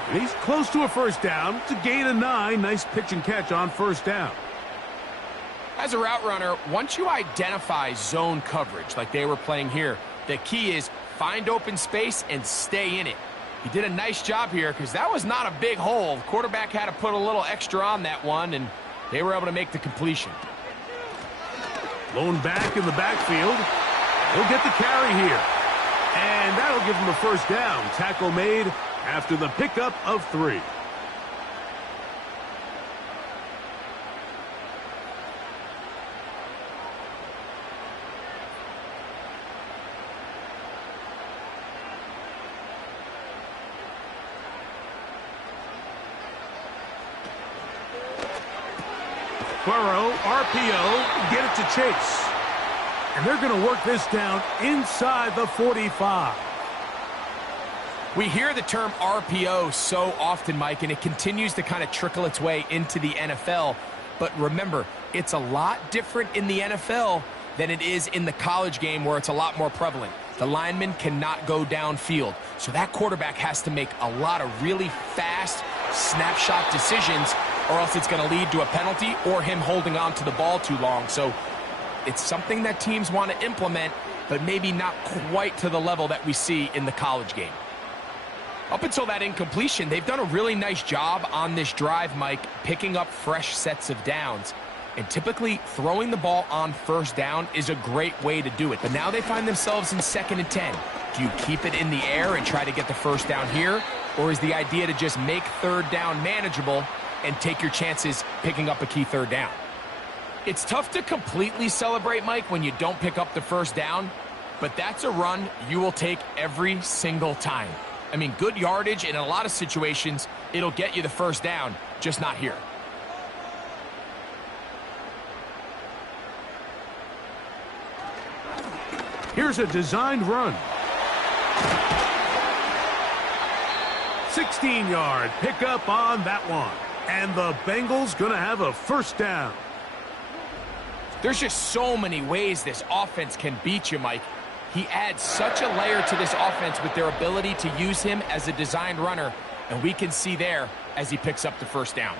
And he's close to a 1st down to gain a 9. Nice pitch and catch on 1st down. As a route runner, once you identify zone coverage like they were playing here, the key is find open space and stay in it. He did a nice job here because that was not a big hole. The quarterback had to put a little extra on that one, and they were able to make the completion. Lone back in the backfield. He'll get the carry here. And that'll give him a 1st down. Tackle made after the pickup of 3. Burrow, RPO, get it to Chase. And they're going to work this down inside the 45. We hear the term RPO so often, Mike, and it continues to kind of trickle its way into the NFL. But remember, it's a lot different in the NFL than it is in the college game where it's a lot more prevalent. The lineman cannot go downfield. So that quarterback has to make a lot of really fast snapshot decisions, or else it's going to lead to a penalty or him holding on to the ball too long. So it's something that teams want to implement, but maybe not quite to the level that we see in the college game. Up until that incompletion, they've done a really nice job on this drive, Mike, picking up fresh sets of downs. And typically, throwing the ball on first down is a great way to do it. But now they find themselves in 2nd and 10. Do you keep it in the air and try to get the first down here? Or is the idea to just make 3rd down manageable and take your chances picking up a key 3rd down? It's tough to completely celebrate, Mike, when you don't pick up the first down. But that's a run you will take every single time. I mean, good yardage, and in a lot of situations, it'll get you the first down, just not here. Here's a designed run. 16-yard pickup on that one. And the Bengals going to have a first down. There's just so many ways this offense can beat you, Mike. He adds such a layer to this offense with their ability to use him as a designed runner, and we can see there as he picks up the first down.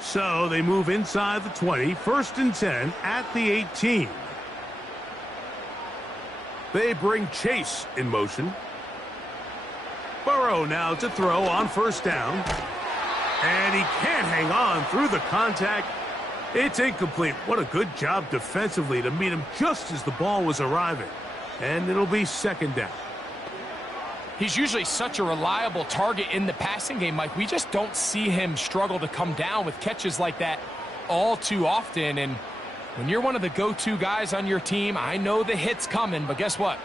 So they move inside the 20, 1st and 10 at the 18. They bring Chase in motion. Burrow now to throw on first down. And he can't hang on through the contact. It's incomplete. What a good job defensively to meet him just as the ball was arriving. And it'll be 2nd down. He's usually such a reliable target in the passing game, Mike. We just don't see him struggle to come down with catches like that all too often. And when you're one of the go-to guys on your team, I know the hit's coming, but guess what?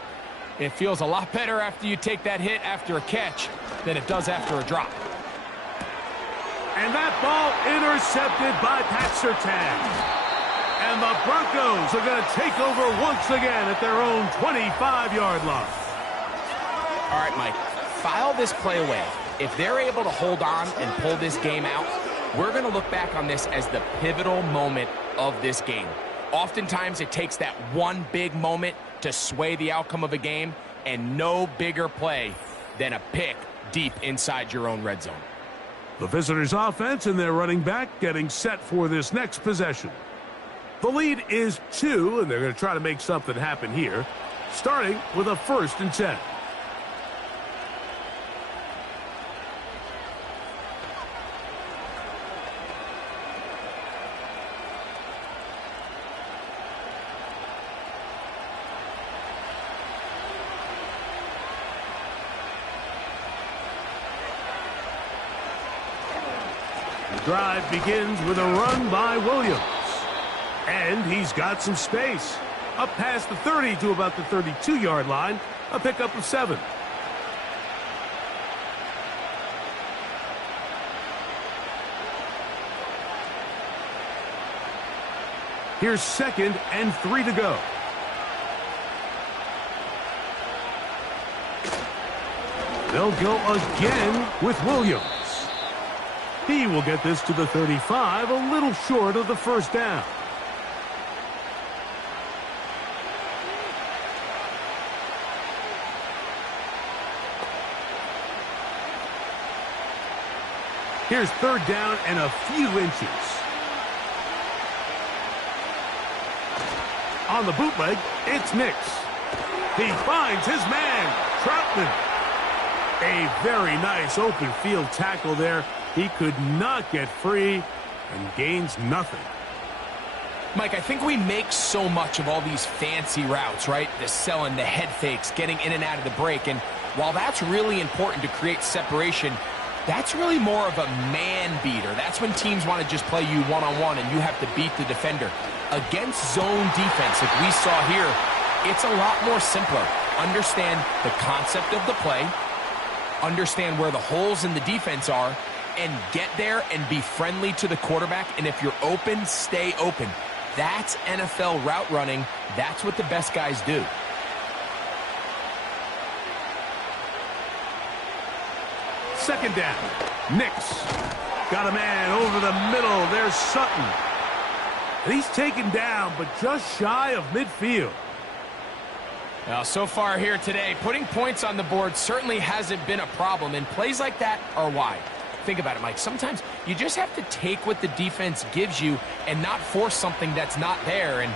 It feels a lot better after you take that hit after a catch than it does after a drop. And that ball intercepted by Pat Surtain. And the Broncos are going to take over once again at their own 25-yard line. All right, Mike, file this play away. If they're able to hold on and pull this game out, we're going to look back on this as the pivotal moment of this game. Oftentimes, it takes that one big moment to sway the outcome of a game, and no bigger play than a pick deep inside your own red zone. The visitors' offense and their running back getting set for this next possession. The lead is 2, and they're going to try to make something happen here, starting with a 1st and 10. Drive begins with a run by Williams. And he's got some space. Up past the 30 to about the 32-yard line. A pickup of 7. Here's 2nd and 3 to go. They'll go again with Williams. He will get this to the 35, a little short of the first down. Here's 3rd down and a few inches. On the bootleg, it's Nix. He finds his man, Troutman. A very nice open field tackle there. He could not get free and gains nothing. Mike, I think we make so much of all these fancy routes, right? The selling, the head fakes, getting in and out of the break. And while that's really important to create separation, that's really more of a man beater. That's when teams want to just play you one-on-one and you have to beat the defender. Against zone defense, like we saw here, it's a lot more simpler. Understand the concept of the play, understand where the holes in the defense are, and get there and be friendly to the quarterback. And if you're open, stay open. That's NFL route running. That's what the best guys do. Second down. Nix. Got a man over the middle. There's Sutton. And he's taken down, but just shy of midfield. Well, so far here today, putting points on the board certainly hasn't been a problem, and plays like that are why. Think about it, Mike. Sometimes you just have to take what the defense gives you and not force something that's not there, and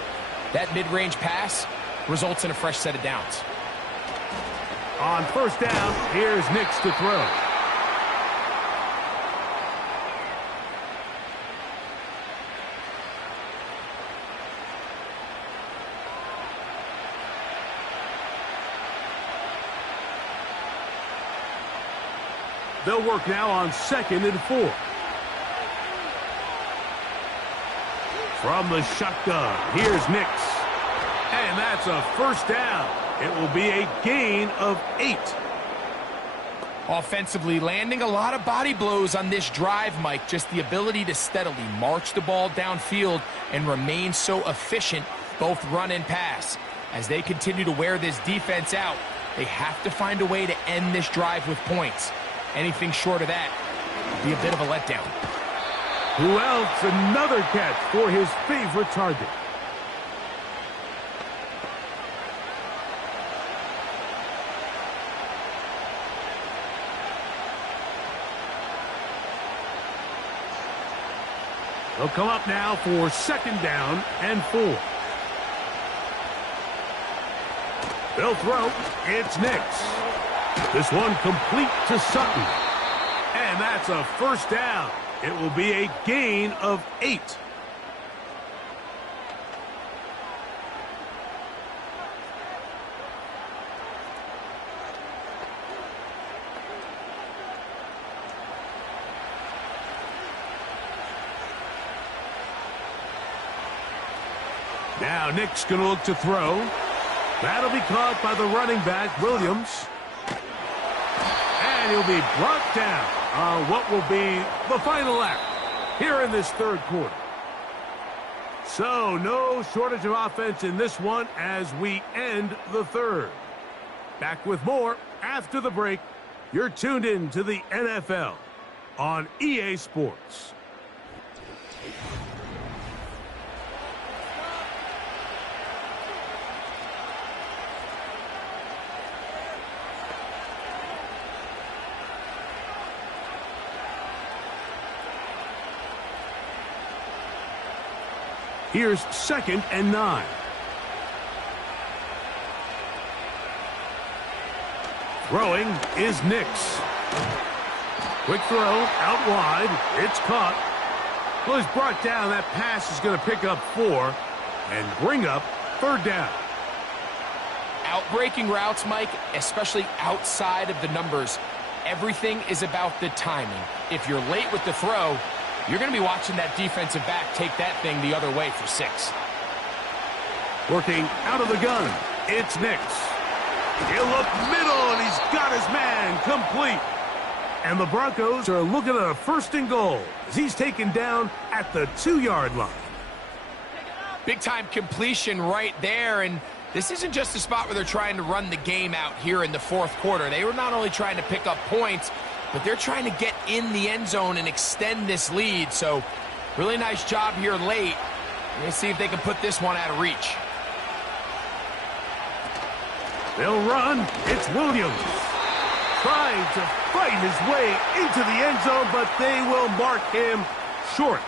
that mid-range pass results in a fresh set of downs. On first down, here's Nix to throw. They'll work now on 2nd and 4. From the shotgun, here's Nix. And that's a first down. It will be a gain of 8. Offensively, landing a lot of body blows on this drive, Mike. Just the ability to steadily march the ball downfield and remain so efficient, both run and pass. As they continue to wear this defense out, they have to find a way to end this drive with points. Anything short of that would be a bit of a letdown. Who else? Another catch for his favorite target. They'll come up now for 2nd down and 4. They'll throw. It's Nix. This one complete to Sutton. And that's a first down. It will be a gain of 8. Now Nick's going to look to throw. That'll be caught by the running back, Williams. And he'll be brought down on what will be the final act here in this 3rd quarter. So no shortage of offense in this one as we end the 3rd. Back with more after the break. You're tuned in to the NFL on EA Sports. Here's 2nd and 9. Throwing is Nix. Quick throw out wide. It's caught. Well, he's brought down. That pass is going to pick up 4 and bring up 3rd down. Outbreaking routes, Mike, especially outside of the numbers, everything is about the timing. If you're late with the throw, you're going to be watching that defensive back take that thing the other way for 6. Working out of the gun, it's Nix. He'll look middle, and he's got his man complete. And the Broncos are looking at a 1st and goal as he's taken down at the 2-yard line. Big-time completion right there, and this isn't just a spot where they're trying to run the game out here in the 4th quarter. They were not only trying to pick up points, but they're trying to get in the end zone and extend this lead. So really nice job here late. We're going to see if they can put this one out of reach. They'll run. It's Williams. Trying to fight his way into the end zone, but they will mark him short.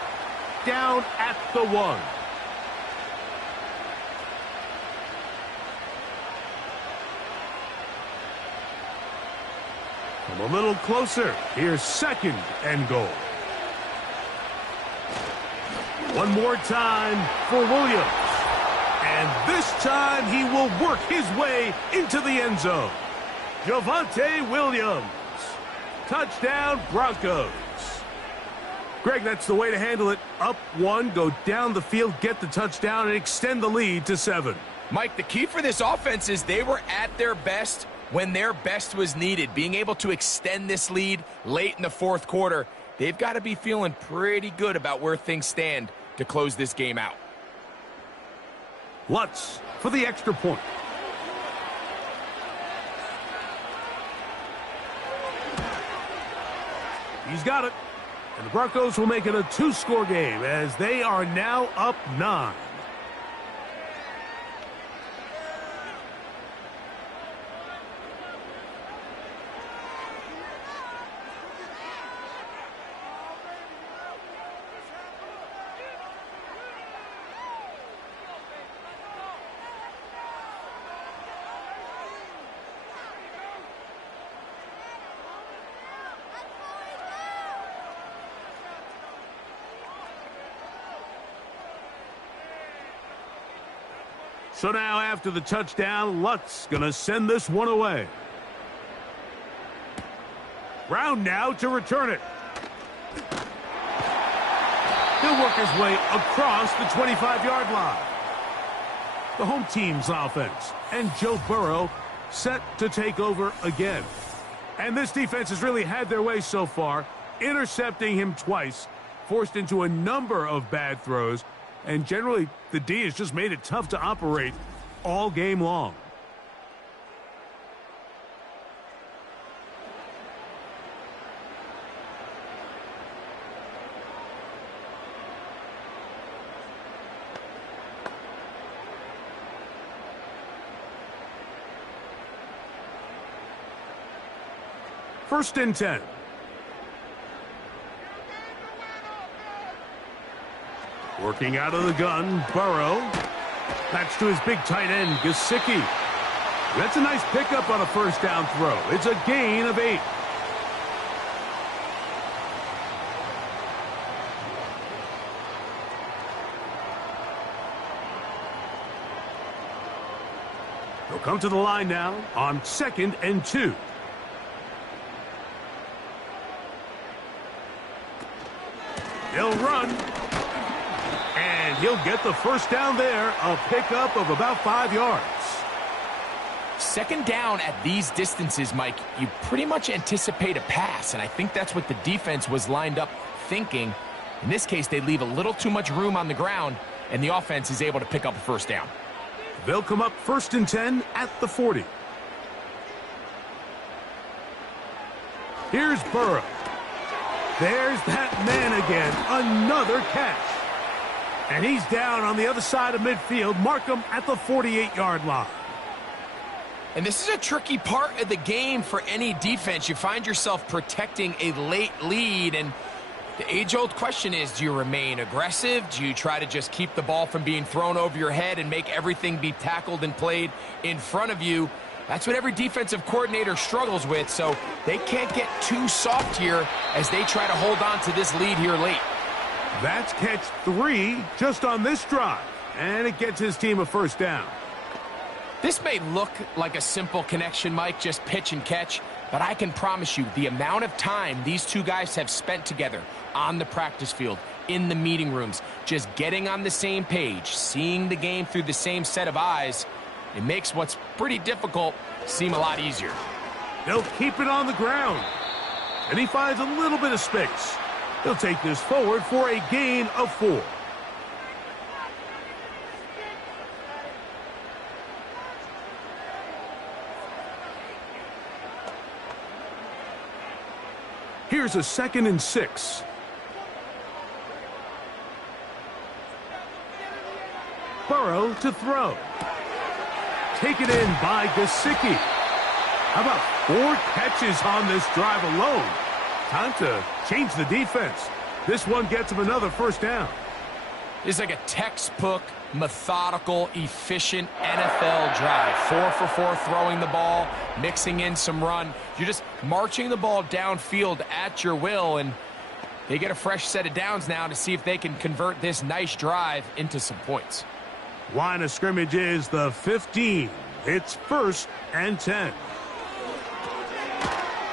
Down at the 1. Come a little closer. Here's 2nd and goal. One more time for Williams. And this time he will work his way into the end zone. Javonte Williams. Touchdown, Broncos. Greg, that's the way to handle it. Up 1, go down the field, get the touchdown, and extend the lead to 7. Mike, the key for this offense is they were at their best when their best was needed. Being able to extend this lead late in the 4th quarter, they've got to be feeling pretty good about where things stand to close this game out. Lutz for the extra point. He's got it. And the Broncos will make it a 2-score game as they are now up 9. So now after the touchdown, Luck's going to send this one away. Brown now to return it. He'll work his way across the 25-yard line. The home team's offense, and Joe Burrow set to take over again. And this defense has really had their way so far, intercepting him twice, forced into a number of bad throws, and generally the D has just made it tough to operate all game long. First and 10. Working out of the gun, Burrow. That's to his big tight end, Gesicki. That's a nice pickup on a first down throw. It's a gain of 8. He'll come to the line now on 2nd and 2. He'll run. And he'll get the first down there, a pickup of about 5 yards. Second down at these distances, Mike, you pretty much anticipate a pass, and I think that's what the defense was lined up thinking. In this case, they leave a little too much room on the ground, and the offense is able to pick up a first down. They'll come up 1st and 10 at the 40. Here's Burrow. There's that man again, another catch. And he's down on the other side of midfield. Mark him at the 48-yard line. And this is a tricky part of the game for any defense. You find yourself protecting a late lead, and the age-old question is, do you remain aggressive? Do you try to just keep the ball from being thrown over your head and make everything be tackled and played in front of you? That's what every defensive coordinator struggles with, so they can't get too soft here as they try to hold on to this lead here late. That's catch 3 just on this drive, and it gets his team a first down. This may look like a simple connection, Mike, just pitch and catch, but I can promise you the amount of time these two guys have spent together on the practice field, in the meeting rooms, just getting on the same page, seeing the game through the same set of eyes, it makes what's pretty difficult seem a lot easier. They'll keep it on the ground, and he finds a little bit of space. He'll take this forward for a gain of 4. Here's a 2nd and 6. Burrow to throw. Taken in by Gesicki. How about 4 catches on this drive alone? Time to change the defense. This one gets him another first down. It's like a textbook, methodical, efficient NFL drive. 4 for 4 throwing the ball, mixing in some run. You're just marching the ball downfield at your will, and they get a fresh set of downs now to see if they can convert this nice drive into some points. Line of scrimmage is the 15. It's 1st and 10.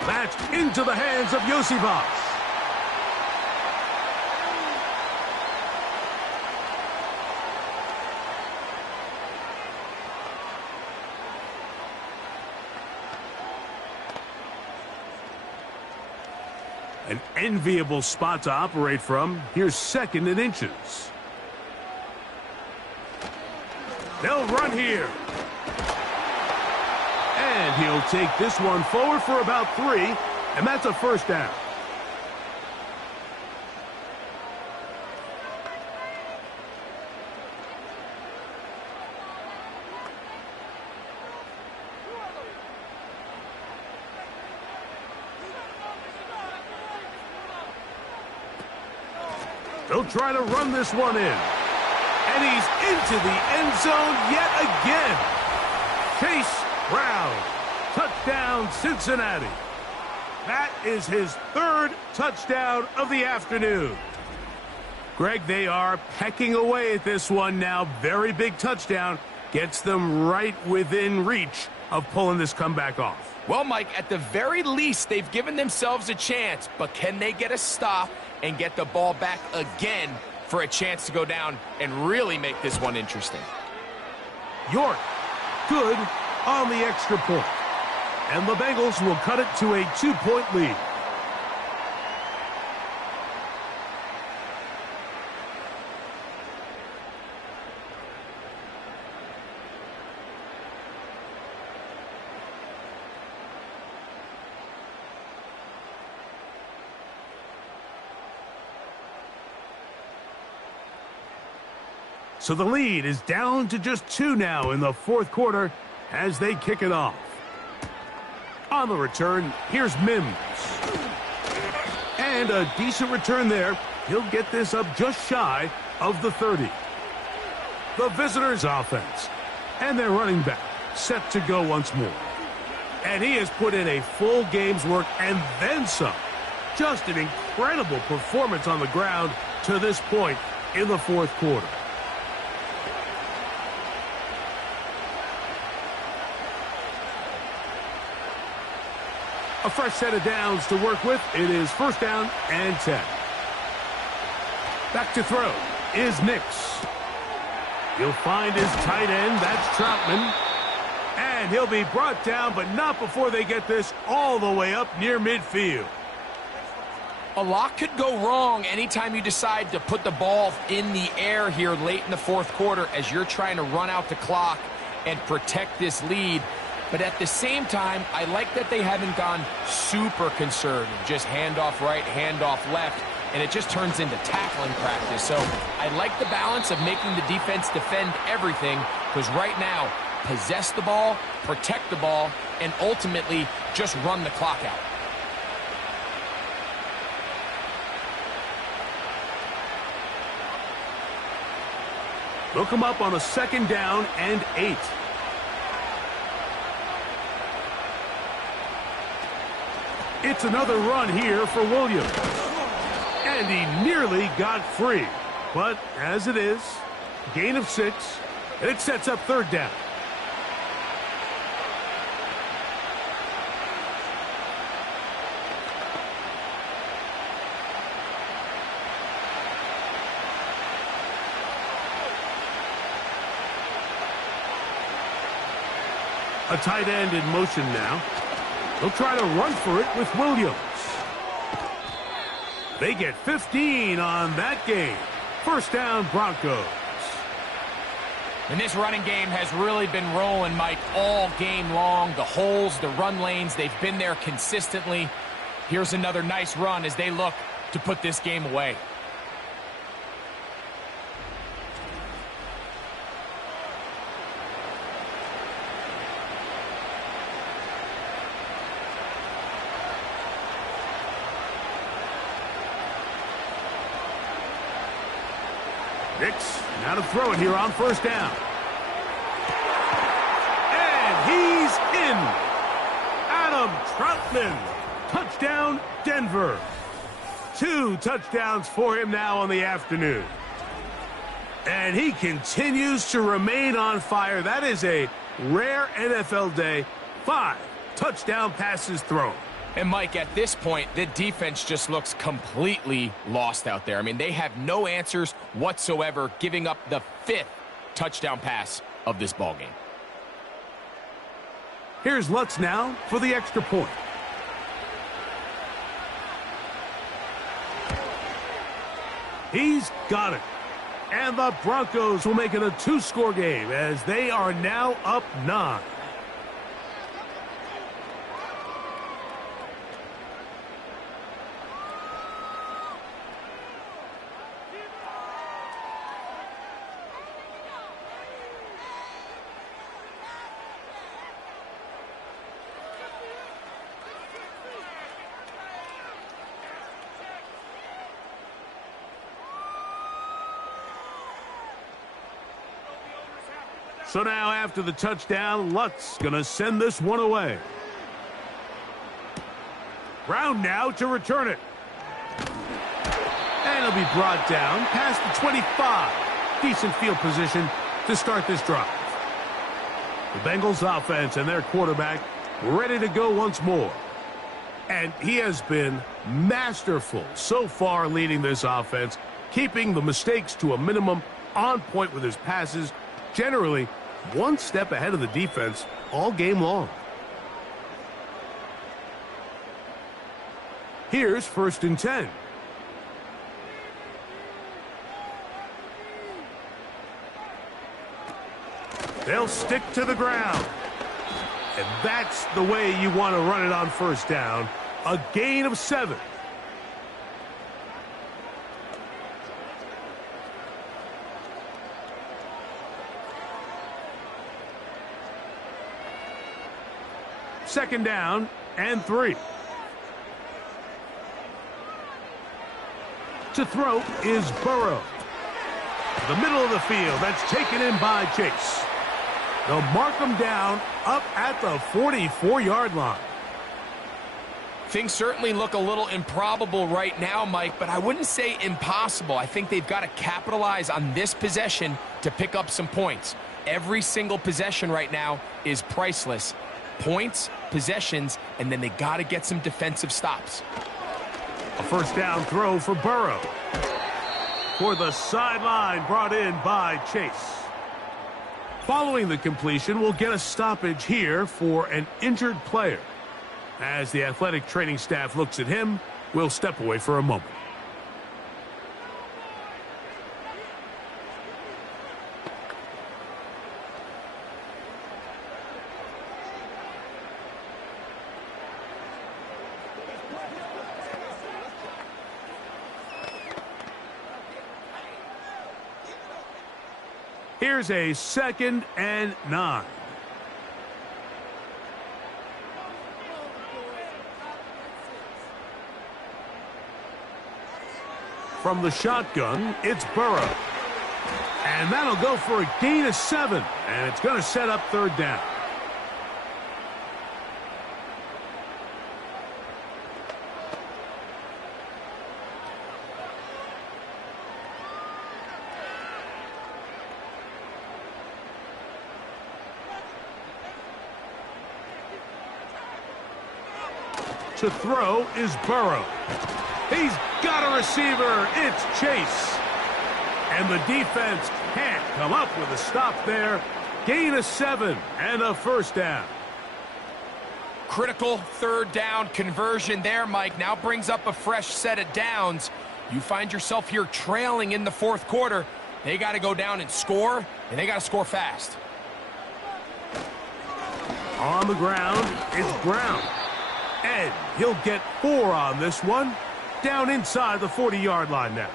That's into the hands of Yosivas. An enviable spot to operate from. Here's 2nd and inches. They'll run here. And he'll take this one forward for about 3, and that's a first down. They'll try to run this one in. And he's into the end zone yet again. Chase Brown. Touchdown, Cincinnati. That is his 3rd touchdown of the afternoon. Greg, they are pecking away at this one now. Very big touchdown. gets them right within reach of pulling this comeback off. Well, Mike, at the very least, they've given themselves a chance, but can they get a stop and get the ball back again for a chance to go down and really make this one interesting? York, good on the extra point. And the Bengals will cut it to a 2-point lead. So the lead is down to just 2 now in the fourth quarter as they kick it off. On the return, here's Mims. And a decent return there. He'll get this up just shy of the 30. The visitors' offense. And their running back set to go once more. And he has put in a full game's work and then some. Just an incredible performance on the ground to this point in the fourth quarter. A fresh set of downs to work with. It is first down and 10. Back to throw is Nix. He'll find his tight end. That's Troutman. And he'll be brought down, but not before they get this all the way up near midfield. A lot could go wrong anytime you decide to put the ball in the air here late in the fourth quarter as you're trying to run out the clock and protect this lead. But at the same time, I like that they haven't gone super conservative. Just handoff right, handoff left, and it just turns into tackling practice. So I like the balance of making the defense defend everything, because right now, possess the ball, protect the ball, and ultimately just run the clock out. Look him up on a second down and 8. It's another run here for Williams. And he nearly got free. But as it is, gain of 6, and it sets up third down. A tight end in motion now. They'll try to run for it with Williams. They get 15 on that game. First down, Broncos. And this running game has really been rolling, Mike, all game long. The holes, the run lanes, they've been there consistently. Here's another nice run as they look to put this game away. Nix, now to throw it here on first down. And he's in. Adam Troutman. Touchdown, Denver. 2 touchdowns for him now on the afternoon. And he continues to remain on fire. That is a rare NFL day. 5 touchdown passes thrown. And, Mike, at this point, the defense just looks completely lost out there. I mean, they have no answers whatsoever, giving up the 5th touchdown pass of this ballgame. Here's Lutz now for the extra point. He's got it. And the Broncos will make it a 2-score game as they are now up 9. So now after the touchdown, Lutz going to send this one away. Brown now to return it. And he'll be brought down past the 25. Decent field position to start this drive. The Bengals offense and their quarterback ready to go once more. And he has been masterful so far leading this offense, keeping the mistakes to a minimum, on point with his passes, generally one step ahead of the defense all game long. Here's 1st and 10. They'll stick to the ground. And that's the way you want to run it on 1st down. A gain of 7. Second down and 3. To throw is Burrow. The middle of the field, that's taken in by Chase. They'll mark him down up at the 44-yard line. Things certainly look a little improbable right now, Mike, but I wouldn't say impossible. I think they've got to capitalize on this possession to pick up some points. Every single possession right now is priceless. Points, possessions, and then they got to get some defensive stops. A 1st down throw for Burrow. For the sideline, brought in by Chase. Following the completion, we'll get a stoppage here for an injured player. As the athletic training staff looks at him, we'll step away for a moment. Here's a 2nd and 9. From the shotgun, it's Burrow. And that'll go for a gain of 7. And it's going to set up 3rd down. To throw is Burrow. He's got a receiver. It's Chase. And the defense can't come up with a stop there. Gain of 7 and a 1st down. Critical 3rd down conversion there, Mike. Now brings up a fresh set of downs. You find yourself here trailing in the 4th quarter. They got to go down and score, and they got to score fast. On the ground, it's Brown. And he'll get 4 on this one. Down inside the 40-yard line now.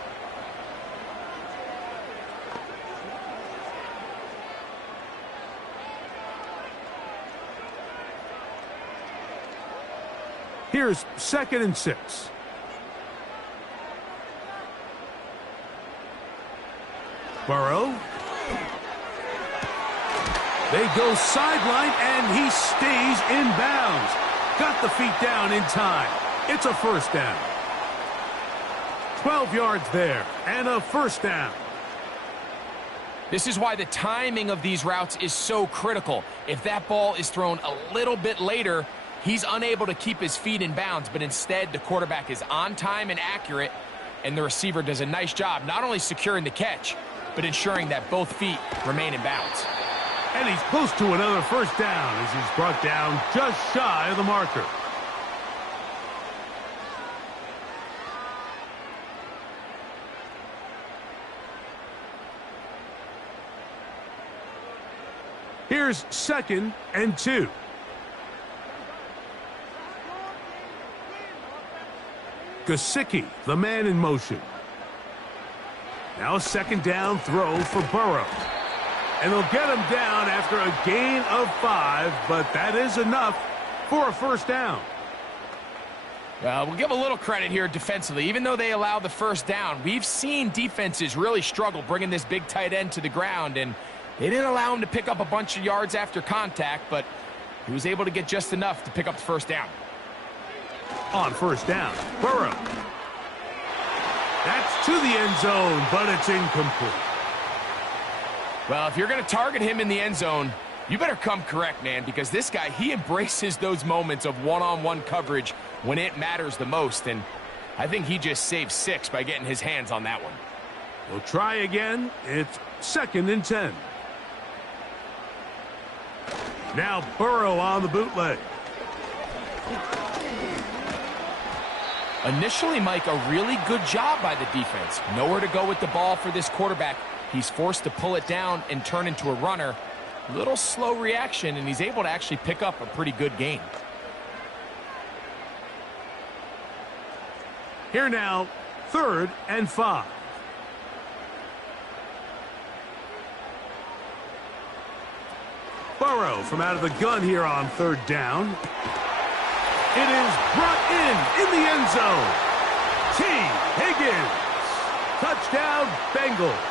Here's 2nd and 6. Burrow. They go sideline, and he stays in bounds. Got the feet down in time. It's a 1st down. 12 yards there, and a 1st down. This is why the timing of these routes is so critical. If that ball is thrown a little bit later, he's unable to keep his feet in bounds, but instead the quarterback is on time and accurate, and the receiver does a nice job not only securing the catch, but ensuring that both feet remain in bounds. And he's close to another 1st down as he's brought down just shy of the marker. Here's 2nd and 2. Gesicki, the man in motion. Now a 2nd down throw for Burrow. And they'll get him down after a gain of 5, but that is enough for a 1st down. Well, we'll give a little credit here defensively. Even though they allow the 1st down, we've seen defenses really struggle bringing this big tight end to the ground, and they didn't allow him to pick up a bunch of yards after contact, but he was able to get just enough to pick up the 1st down. On 1st down, Burrow. That's to the end zone, but it's incomplete. Well, if you're going to target him in the end zone, You better come correct, man, because this guy, he embraces those moments of one-on-one coverage when it matters the most, and I think he just saved 6 by getting his hands on that one. We'll try again. It's 2nd and 10. Now Burrow on the bootleg. Initially, Mike, a really good job by the defense. Nowhere to go with the ball for this quarterback. He's forced to pull it down and turn into a runner. Little slow reaction, and he's able to actually pick up a pretty good gain. Here now, 3rd and 5. Burrow from out of the gun here on 3rd down. It is brought in the end zone. T. Higgins. Touchdown, Bengals.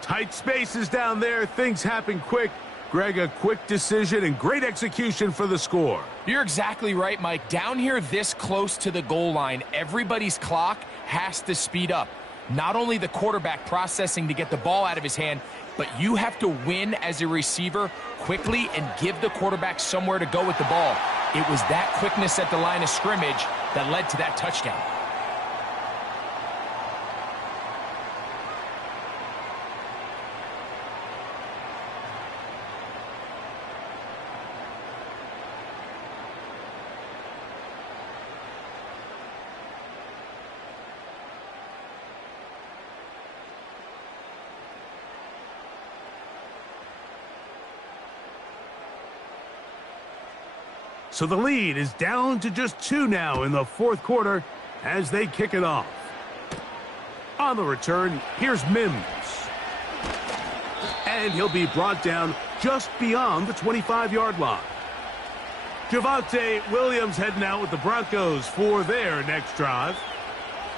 Tight spaces down there. Things happen quick. Greg, a quick decision and great execution for the score. You're exactly right, Mike. Down here this close to the goal line, everybody's clock has to speed up. Not only the quarterback processing to get the ball out of his hand, but you have to win as a receiver quickly and give the quarterback somewhere to go with the ball. It was that quickness at the line of scrimmage that led to that touchdown. So the lead is down to just 2 now in the 4th quarter as they kick it off. On the return, here's Mims. And he'll be brought down just beyond the 25-yard line. Javonte Williams heading out with the Broncos for their next drive.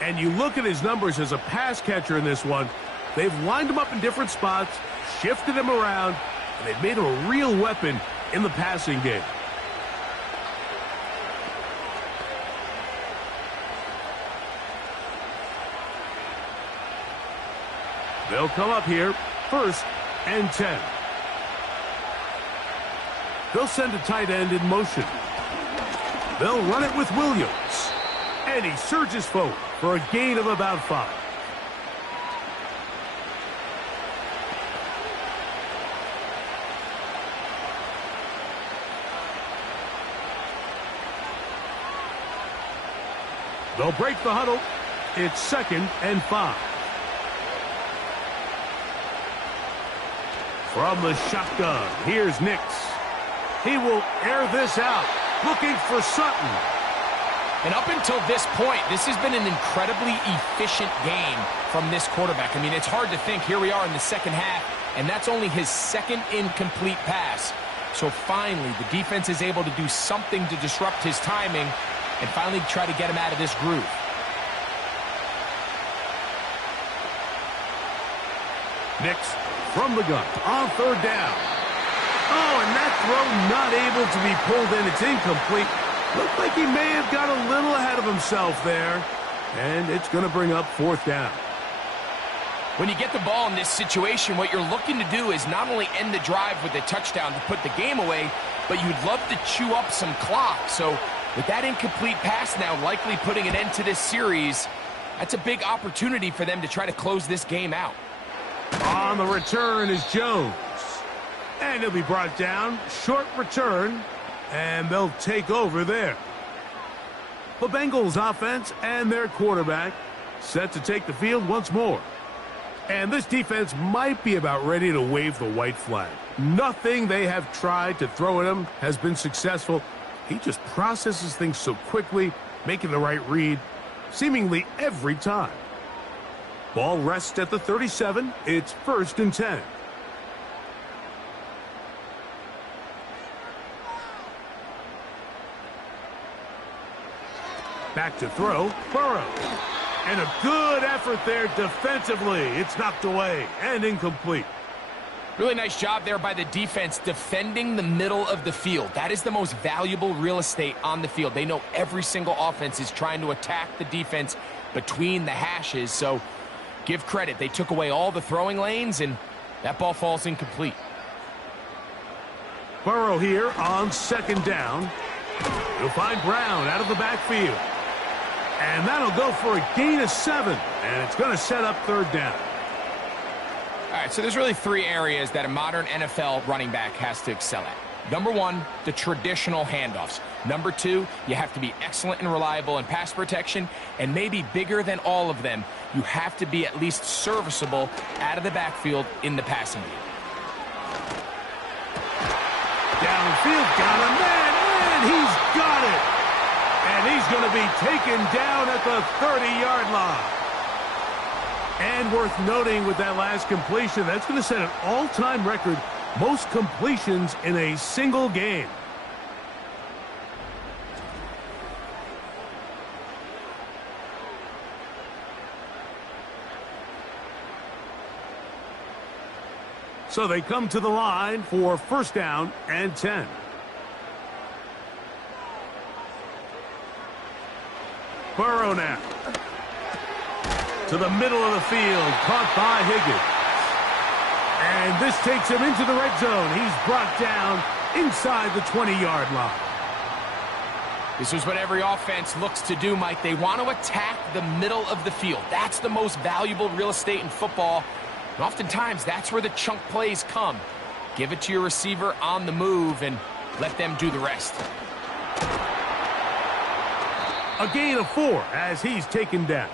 And you look at his numbers as a pass catcher in this one. They've lined him up in different spots, shifted him around, and they've made him a real weapon in the passing game. They'll come up here, 1st and 10. They'll send a tight end in motion. They'll run it with Williams. And he surges forward for a gain of about 5. They'll break the huddle. It's 2nd and 5. From the shotgun, here's Nix. He will air this out, looking for Sutton. And up until this point, this has been an incredibly efficient game from this quarterback. I mean, it's hard to think. Here we are in the 2nd half, and that's only his 2nd incomplete pass. So finally, the defense is able to do something to disrupt his timing and finally try to get him out of this groove. Nix from the gun on 3rd down. Oh, and that throw not able to be pulled in. It's incomplete. Looked like he may have got a little ahead of himself there. And it's going to bring up 4th down. When you get the ball in this situation, what you're looking to do is not only end the drive with a touchdown to put the game away, but you'd love to chew up some clock. So with that incomplete pass now likely putting an end to this series, that's a big opportunity for them to try to close this game out. On the return is Jones. And he'll be brought down. Short return. And they'll take over there. The Bengals offense and their quarterback set to take the field once more. And this defense might be about ready to wave the white flag. Nothing they have tried to throw at him has been successful. He just processes things so quickly, making the right read, seemingly every time. Ball rests at the 37. It's 1st and 10. Back to throw, Burrow. And a good effort there defensively. It's knocked away and incomplete. Really nice job there by the defense defending the middle of the field. That is the most valuable real estate on the field. They know every single offense is trying to attack the defense between the hashes, so give credit. They took away all the throwing lanes, and that ball falls incomplete. Burrow here on second down. He'll find Brown out of the backfield. And that'll go for a gain of 7, and it's going to set up third down. All right, so there's really 3 areas that a modern NFL running back has to excel at. Number 1, the traditional handoffs. Number 2, you have to be excellent and reliable in pass protection, and maybe bigger than all of them, you have to be at least serviceable out of the backfield in the passing game. Downfield, got a man, and he's got it. And he's going to be taken down at the 30-yard line. And worth noting with that last completion, that's going to set an all-time record, most completions in a single game. So they come to the line for first down and 10. Burrow now. To the middle of the field, caught by Higgins. And this takes him into the red zone. He's brought down inside the 20-yard line. This is what every offense looks to do, Mike. They want to attack the middle of the field. That's the most valuable real estate in football. And oftentimes, that's where the chunk plays come. Give it to your receiver on the move and let them do the rest. A gain of 4 as he's taken down.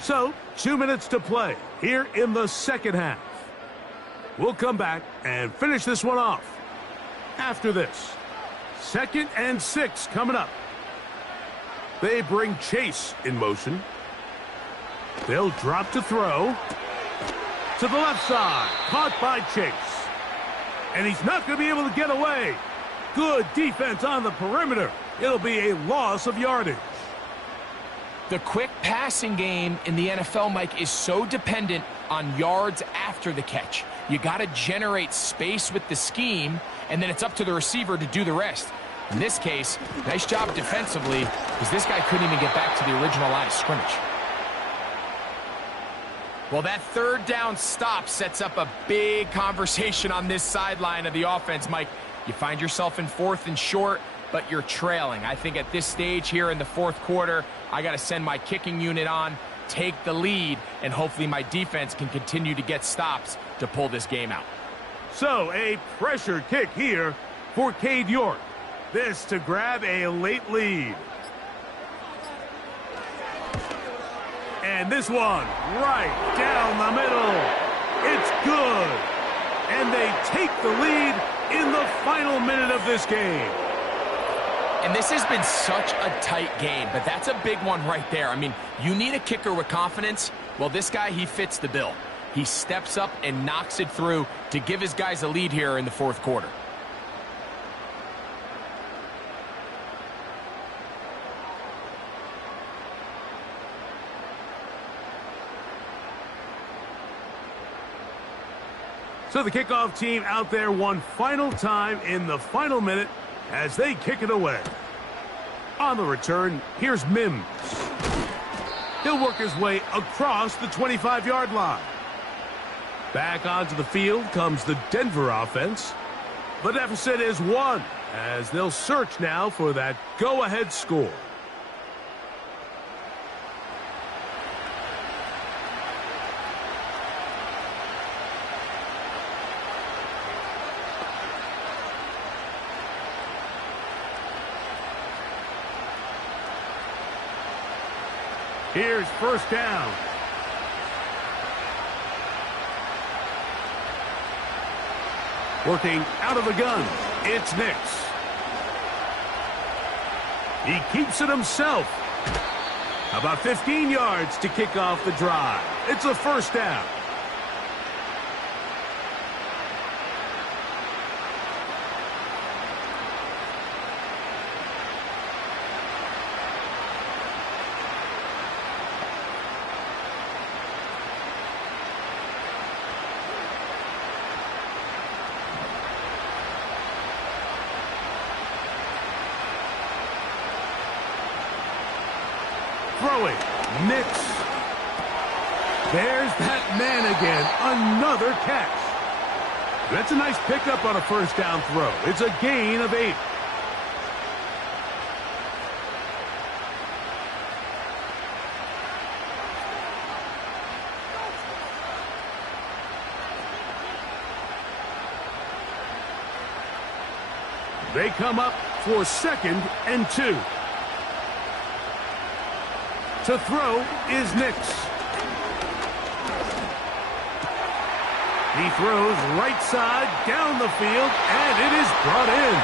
So, 2 minutes to play here in the second half. We'll come back and finish this one off after this. 2nd and 6 coming up. They bring Chase in motion. They'll drop to throw. To the left side. Caught by Chase. And he's not going to be able to get away. Good defense on the perimeter. It'll be a loss of yardage. The quick passing game in the NFL, Mike, is so dependent on yards after the catch. You got to generate space with the scheme, and then it's up to the receiver to do the rest. In this case, nice job defensively, because this guy couldn't even get back to the original line of scrimmage. Well, that third down stop sets up a big conversation on this sideline of the offense, Mike. You find yourself in 4th and short, but you're trailing. I think at this stage here in the 4th quarter, I got to send my kicking unit on, take the lead, and hopefully my defense can continue to get stops to pull this game out. So a pressure kick here for Cade York. This to grab a late lead. And this one right down the middle. It's good. And they take the lead in the final minute of this game. And this has been such a tight game, but that's a big one right there. I mean, you need a kicker with confidence. Well, this guy, he fits the bill. He steps up and knocks it through to give his guys a lead here in the 4th quarter. So the kickoff team out there one final time in the final minute as they kick it away. On the return, here's Mims. He'll work his way across the 25-yard line. Back onto the field comes the Denver offense. The deficit is 1 as they'll search now for that go-ahead score. Here's first down. Working out of the gun, it's Nix. He keeps it himself. About 15 yards to kick off the drive. It's a first down. Throwing, Nix. There's that man again, another catch. That's a nice pickup on a first down throw. It's a gain of 8. They come up for 2nd and 2. To throw is Nix. He throws right side down the field, and it is brought in.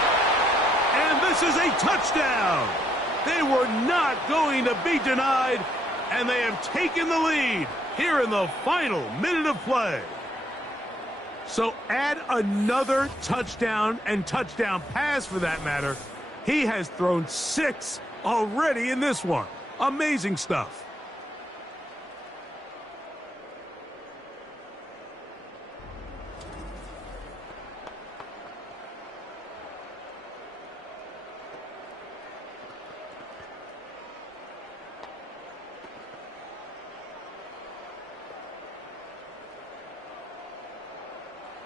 And this is a touchdown. They were not going to be denied, and they have taken the lead here in the final minute of play. So add another touchdown and touchdown pass for that matter. He has thrown 6 already in this one. Amazing stuff.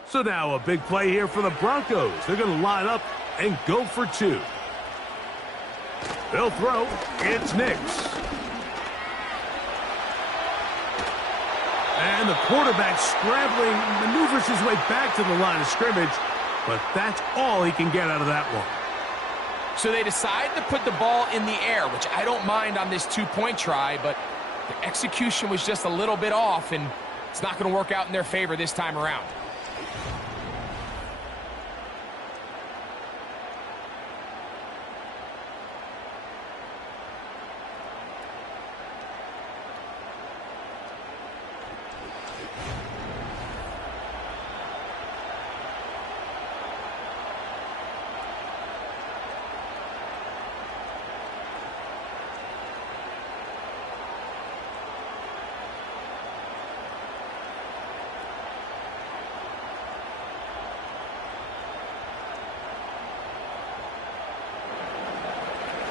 So now a big play here for the Broncos. They're going to line up and go for 2. They'll throw. It's Nix. And the quarterback scrambling, maneuvers his way back to the line of scrimmage, but that's all he can get out of that one. So they decide to put the ball in the air, which I don't mind on this 2-point try, but the execution was just a little bit off, and it's not going to work out in their favor this time around.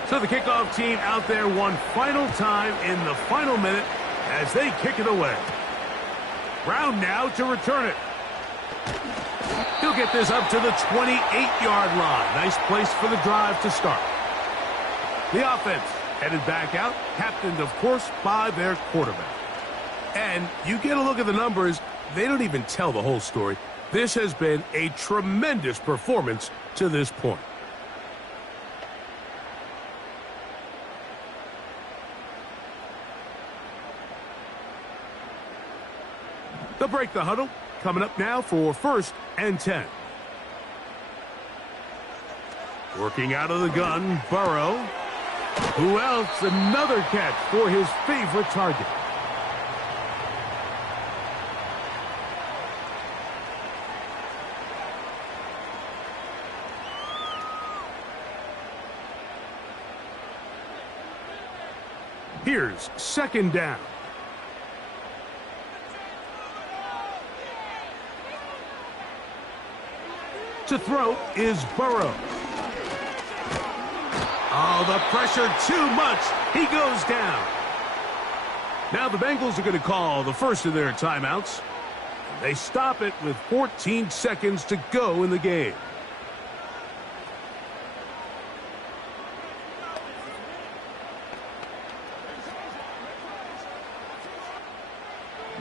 So the kickoff team out there one final time in the final minute as they kick it away. Brown now to return it. He'll get this up to the 28-yard line. Nice place for the drive to start. The offense headed back out, captained, of course, by their quarterback. And you get a look at the numbers, they don't even tell the whole story. This has been a tremendous performance to this point. They'll break the huddle. Coming up now for 1st and 10. Working out of the gun, Burrow. Who else? Another catch for his favorite target. Here's 2nd down. To throw is Burrow. Oh, the pressure too much. He goes down. Now the Bengals are going to call the first of their timeouts. They stop it with 14 seconds to go in the game.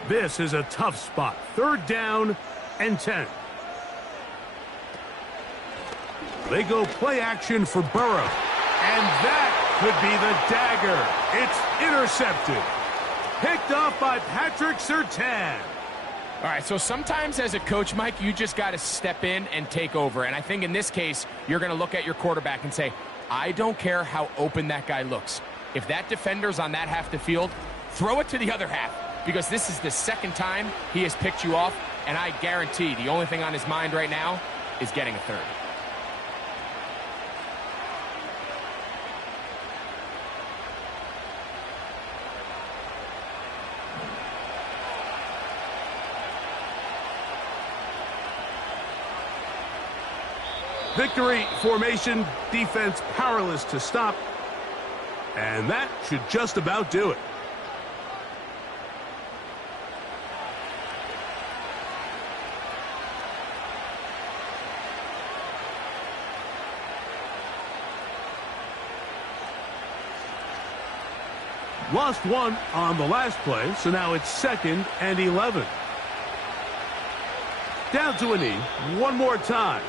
This is a tough spot. 3rd down and 10. They go play action for Burrow. And that could be the dagger. It's intercepted. Picked off by Patrick Surtain. All right, so sometimes as a coach, Mike, you just got to step in and take over. And I think in this case, you're going to look at your quarterback and say, I don't care how open that guy looks. If that defender's on that half the field, throw it to the other half, because this is the second time he has picked you off, and I guarantee the only thing on his mind right now is getting a third. Victory formation, defense powerless to stop. And that should just about do it. Lost one on the last play, so now it's 2nd and 11. Down to a knee, one more time.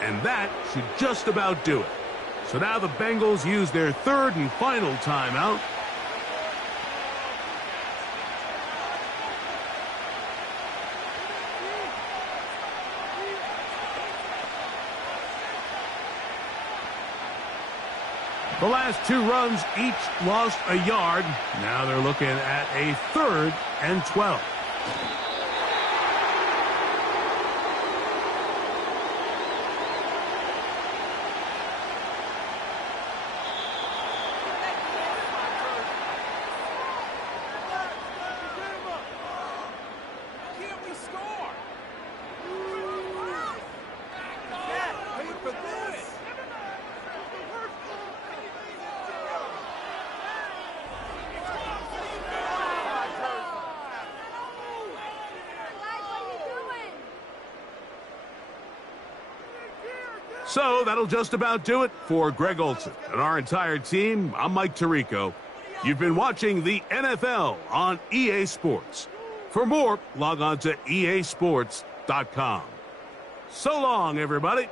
And that should just about do it. So now the Bengals use their 3rd and final timeout. The last 2 runs each lost a yard. Now they're looking at a 3rd and 12. So that'll just about do it for Greg Olsen and our entire team. I'm Mike Tirico. You've been watching the NFL on EA Sports. For more, log on to easports.com. So long, everybody.